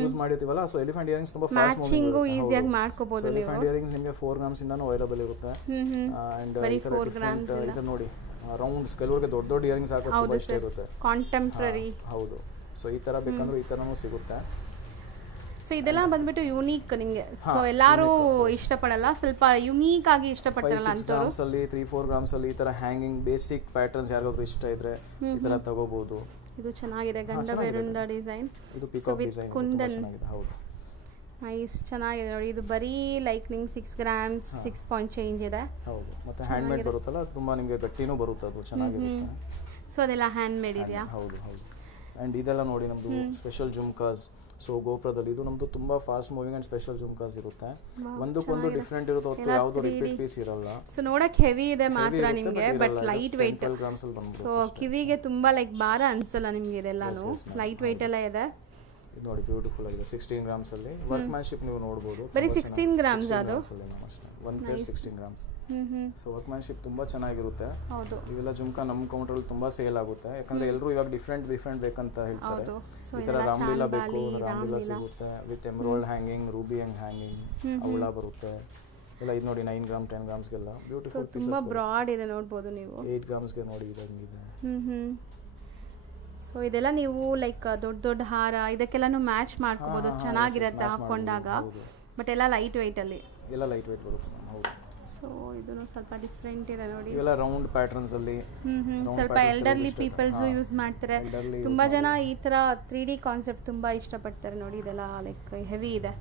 ಯೂಸ್ ಮಾಡಿರ್ತೀವಲ್ಲ. ಸೊ ಎಲಿಫೆಂಟ್ ಇಯರಿಂಗ್ಸ್ ತುಂಬಾ ಫಾಸ್ಟ್ ಮೂವಿಂಗ್ ಈಸಿಯಾಗಿ ಮಾಡ್ಕೋಬಹುದು. ಎಲಿಫೆಂಟ್ ಇಯರಿಂಗ್ಸ್ ನಿಮಗೆ 4 ಗ್ರಾಮ್ಸ್ ಇಂದಾನು ಅವೈಲೇಬಲ್ ಇರುತ್ತೆ. ಅಂಡ್ ಇದು ನೋಡಿ ರೌಂಡ್ಸ್, ಕೆಲವರಿಗೆ ದೊಡ್ಡ ದೊಡ್ಡ ಇಯರಿಂಗ್ಸ್ ಹಾಕೋದು ತುಂಬಾ ಇಷ್ಟ ಇರುತ್ತೆ. ಕಾಂಟೆಂಪರರಿ. ಹೌದು. ಸೊ ಈ ತರ ಬೇಕಂದ್ರೆ ಈ ತರನೂ ಸಿಗುತ್ತೆ. ಸೊ ಇದೆಲ್ಲ ಬಂದ್ಬಿಟ್ಟು ಯೂನಿಕ್ ನಿಮಗೆ. ಸೊ ಎಲ್ಲರೂ ಇಷ್ಟಪಡಲ್ಲ, ಸ್ವಲ್ಪ ಯೂನಿಕ್ ಆಗಿ ಇಷ್ಟಪಡ್ತಾರಲ್ಲ ಅಂತವರು. 3-4 ಗ್ರಾಮ್ಸ್ ಅಲ್ಲಿ ಈ ತರ ಹ್ಯಾಂಗಿಂಗ್ ಬೇಸಿಕ್ ಪ್ಯಾಟರ್ನ್ಸ್ ಯಾರಿಗಾದ್ರೂ ಇಷ್ಟ ಇದ್ರೆ ಈ ತರ ತಗೋಬಹುದು. ಇದು ಚೆನ್ನಾಗಿದೆ, ಗಂಡ ಬೇರುಂಡ ಡಿಸೈನ್. ಇದು ಪಿಕಾಕ್ ಡಿಸೈನ್ ಚೆನ್ನಾಗಿದೆ. ಹೌದು, ನೈಸ್ ಚೆನ್ನಾಗಿದೆ ನೋಡಿ. ಇದು ಬರೀ ಲೈಕ್ ನಿಮ್ಗೆ 6 ಗ್ರಾಮ್ಸ್ 6 ಪಾಯಿಂಟ್ ಚೇಂಜ್ ಇದೆ. ಹೌದು, ಮತ್ತೆ ಹ್ಯಾಂಡ್ ಮೇಡ್ ಬರುತ್ತಲ್ಲ, ತುಂಬಾ ನಿಮಗೆ ಗಟ್ಟಿನೂ ಬರುತ್ತೆ, ಅದು ಚೆನ್ನಾಗಿರುತ್ತೆ. ಸೊ ಅದೆಲ್ಲ ಹ್ಯಾಂಡ್ ಮೇಡ್ ಇದೆಯಾ? ಹೌದು ಹೌದು. ಅಂಡ್ ಇದೆಲ್ಲ ನೋಡಿ ನಮ್ದು ಸ್ಪೆಷಲ್ ಜುಮ್ಕಾಸ್. ಸೊ ಗೋಪುರದಲ್ಲಿ ಇದು ನಮ್ದು ತುಂಬಾ fast moving and special jhumkas ಇರುತ್ತೆ. ಒಂದಕ್ಕೊಂದು ಡಿಫ್ರೆಂಟ್ ಇರುತ್ತೆ, ಹೊತ್ತು ಯಾವುದು ರಿಪೀಟ್ ಪೀಸ್ ಇರಲ್ಲ. ಸೊ ನೋಡಕ್ ಹೆವಿ ಇದೆ ಮಾತ್ರ ನಿಮಗೆ, ಬಟ್ ಲೈಟ್ ವೆಯ್ಟ್. ಸೊ ಕಿವಿಗೆ ತುಂಬಾ ಲೈಕ್ ಭಾರ ಅನ್ಸಲ್ಲ ನಿಮ್ಗೆ. ಇದೆಲ್ಲಾನು ಲೈಟ್ ವೆಯ್ಟ್ ಎಲ್ಲ ಇದೆ. ಇದು ನೋಡಿ ಬ್ಯೂಟಿಫುಲ್ ಆಗಿದೆ. 16 ಗ್ರಾಮ್ಸ್ ಅಲ್ಲಿ ವರ್ಕ್ಮ್ಯಾನ್ಶಿಪ್ ನೀವು ನೋಡಬಹುದು. ಬರೀ 16 ಗ್ರಾಮ್ಸ್ ಅದು. One pair 16 grams. So workmanship ತುಂಬಾ ಚೆನ್ನಾಗಿರುತ್ತೆ. ಇವೆಲ್ಲ ಜುಮ್ಕಾ ನಮ್ಮ ಕೌಂಟರ್ ತುಂಬಾ ಸೇಲ್ ಆಗುತ್ತೆ, ಯಾಕಂದ್ರೆ ಎಲ್ಲರೂ ಇವಾಗ ಡಿಫ್ರೆಂಟ್ ಬೇಕಂತ ಹೇಳ್ತಾರೆ. ಈ ತರ ರಾಮ್ಲೀಲಾ ಬೇಕು, ರಾಮ್ಲೀಲಾ ಸಿಗುತ್ತೆ with emerald hanging, Ruby hanging ಅವೆಲ್ಲ ಬರುತ್ತೆ. ಎಲ್ಲ ಇದು ನೋಡಿ 9 ಗ್ರಾಮ್ 10 ಗ್ರಾಮ್ಸ್ಗೆಲ್ಲ ಬ್ಯೂಟಿಫುಲ್ ಪೀಸಸ್. ತುಂಬಾ ಬ್ರಾಡ್ ಇದೆ ನೋಡಬಹುದು ನೀವು. 8 ಗ್ರಾಮ್ಸ್ಗೆ ನೋಡಿ ಇದಂಗಿದೆ. ಸೊ ಇದೆಲ್ಲ ನೀವು ಲೈಕ್ ದೊಡ್ಡ ದೊಡ್ಡ ಹಾರ ಇದಕ್ಕೆಲ್ಲಾನು ಮ್ಯಾಚ್ ಮಾಡ್ಕೋಬಹುದು, ಚೆನ್ನಾಗಿರುತ್ತೆ ಹಾಕೊಂಡಾಗ. ಬಟ್ ಎಲ್ಲ ಲೈಟ್ ವೆಯ್ಟ್ ಅಲ್ಲಿ. ಎಲ್ಲ ಲೈಟ್ ವೆಯ್ಟ್ ಬರುತ್ತೆ. ಹೌದು. ಸೊ ಇದನ್ನು ಸ್ವಲ್ಪ ಡಿಫ್ರೆಂಟ್ ಇದೆ ನೋಡಿ. ಇವೆಲ್ಲ ರೌಂಡ್ ಪ್ಯಾಟರ್ನ್ಸ್ ಅಲ್ಲಿ ಸ್ವಲ್ಪ ಎಲ್ಡರ್ಲಿ ಪೀಪಲ್ಸ್ ಯೂಸ್ ಮಾಡ್ತಾರೆ. ತುಂಬಾ ಜನ ಈ ತರ 3D ಕಾನ್ಸೆಪ್ಟ್ ತುಂಬಾ ಇಷ್ಟಪಡ್ತಾರೆ ನೋಡಿ. ಇದೆಲ್ಲ ಲೈಕ್ ಹೆವಿ ಇದೆ.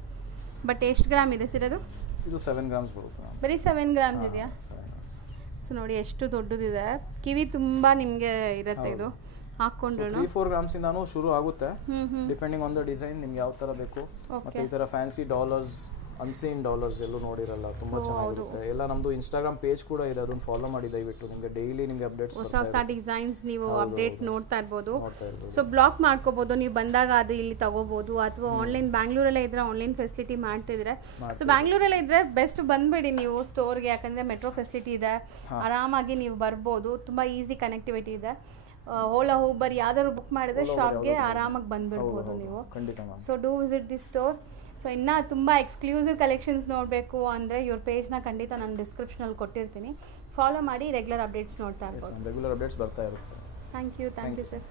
ಬಟ್ ಎಷ್ಟು ಗ್ರಾಮ್ ಇದೆ ಸರ್ ಅದು? ಇದು 7 ಗ್ರಾಮ್ಸ್ ಬರುತ್ತೆ. ಬರೀ 7 ಗ್ರಾಮ್ಸ್ ಇದೆಯಾ? ಸೊ ನೋಡಿ ಎಷ್ಟು ದೊಡ್ಡದಿದೆ. ಕಿವಿ ತುಂಬಾ ನಿಮ್ಗೆ ಇರುತ್ತೆ ಇದು ಹಾಕೊಂಡ್ರು. 3-4 ಗ್ರಾಮ್ಸ್ ಇಂದಾನು ಶುರು ಆಗುತ್ತೆ, ಡಿಪೆಂಡಿಂಗ್ ಆನ್ ದ ಡಿಸೈನ್ ನಿಮ್ಗೆ ಯಾವ ತರ ಬೇಕು. ಮತ್ತೆ ಈ ತರ ಫ್ಯಾನ್ಸಿ ಡಾಲರ್ಸ್, ಅನ್ಸೀನ್ ಡಾಲರ್ಸ್ ಎಲ್ಲೂ ನೋಡಿರಲ್ಲ, ತುಂಬಾ ಚೆನ್ನಾಗಿರುತ್ತೆ. ಎಲ್ಲ ನಮ್ದು ಇನ್ಸ್ಟಾಗ್ರಾಮ್ ಪೇಜ್ ಕೂಡ ಇದೆ, ಅದನ್ನ ಫಾಲೋ ಮಾಡಿ ದಯವಿಟ್ಟು. ನಿಮಗೆ ಡೈಲಿ ನಿಮಗೆ ಅಪ್ಡೇಟ್ಸ್, ಹೊಸ ಡಿಸೈನ್ಸ್ ನೀವು ಅಪ್ಡೇಟ್ ನೋಡ್ತಾ ಇರ್ಬೋದು. ಸೊ ಬ್ಲಾಕ್ ಮಾಡ್ಕೋಬಹುದು, ನೀವು ಬಂದಾಗ ಅದು ಇಲ್ಲಿ ತಗೋಬಹುದು. ಅಥವಾ ಆನ್ಲೈನ್ ಬ್ಯಾಂಗ್ಳೂರಲ್ಲೇ ಇದ್ರೆ ಆನ್ಲೈನ್ ಫೆಸಿಲಿಟಿ ಮಾಡ್ತಿದ್ರೆ, ಸೊ ಬ್ಯಾಂಗ್ಳೂರಲ್ಲೇ ಇದ್ರೆ ಬೆಸ್ಟ್ ಬಂದ್ಬೇಡಿ ನೀವು ಸ್ಟೋರ್ಗೆ, ಯಾಕಂದ್ರೆ ಮೆಟ್ರೋ ಫೆಸಿಲಿಟಿ ಇದೆ, ಆರಾಮಾಗಿ ನೀವು ಬರ್ಬೋದು. ತುಂಬಾ ಈಸಿ ಕನೆಕ್ಟಿವಿಟಿ ಇದೆ. ಓಲಾ ಊಬರ್ ಯಾವ್ದಾದ್ರು ಬುಕ್ ಮಾಡಿದ್ರೆ ಶಾಪ್ಗೆ ಆರಾಮಾಗಿ ಬಂದ್ಬಿಡ್ಬೋದು ನೀವು. So do visit the store. So ಇನ್ನು ತುಂಬ ಎಕ್ಸ್ಕ್ಲೂಸಿವ್ ಕಲೆಕ್ಷನ್ಸ್ ನೋಡಬೇಕು ಅಂದರೆ ಇವ್ರ ಪೇಜ್ನ ಖಂಡಿತ ನಾನು ಡಿಸ್ಕ್ರಿಪ್ಷನಲ್ಲಿ ಕೊಟ್ಟಿರ್ತೀನಿ, ಫಾಲೋ ಮಾಡಿ ರೆಗ್ಯುಲರ್ ಅಪ್ಡೇಟ್ಸ್ ನೋಡ್ತಾ ಇರ್ಬೋದು. ರೆಗ್ಯುಲರ್ ಅಪ್ಡೇಟ್ಸ್ ಬರ್ತಾ ಇರುತ್ತೆ. Thank you sir.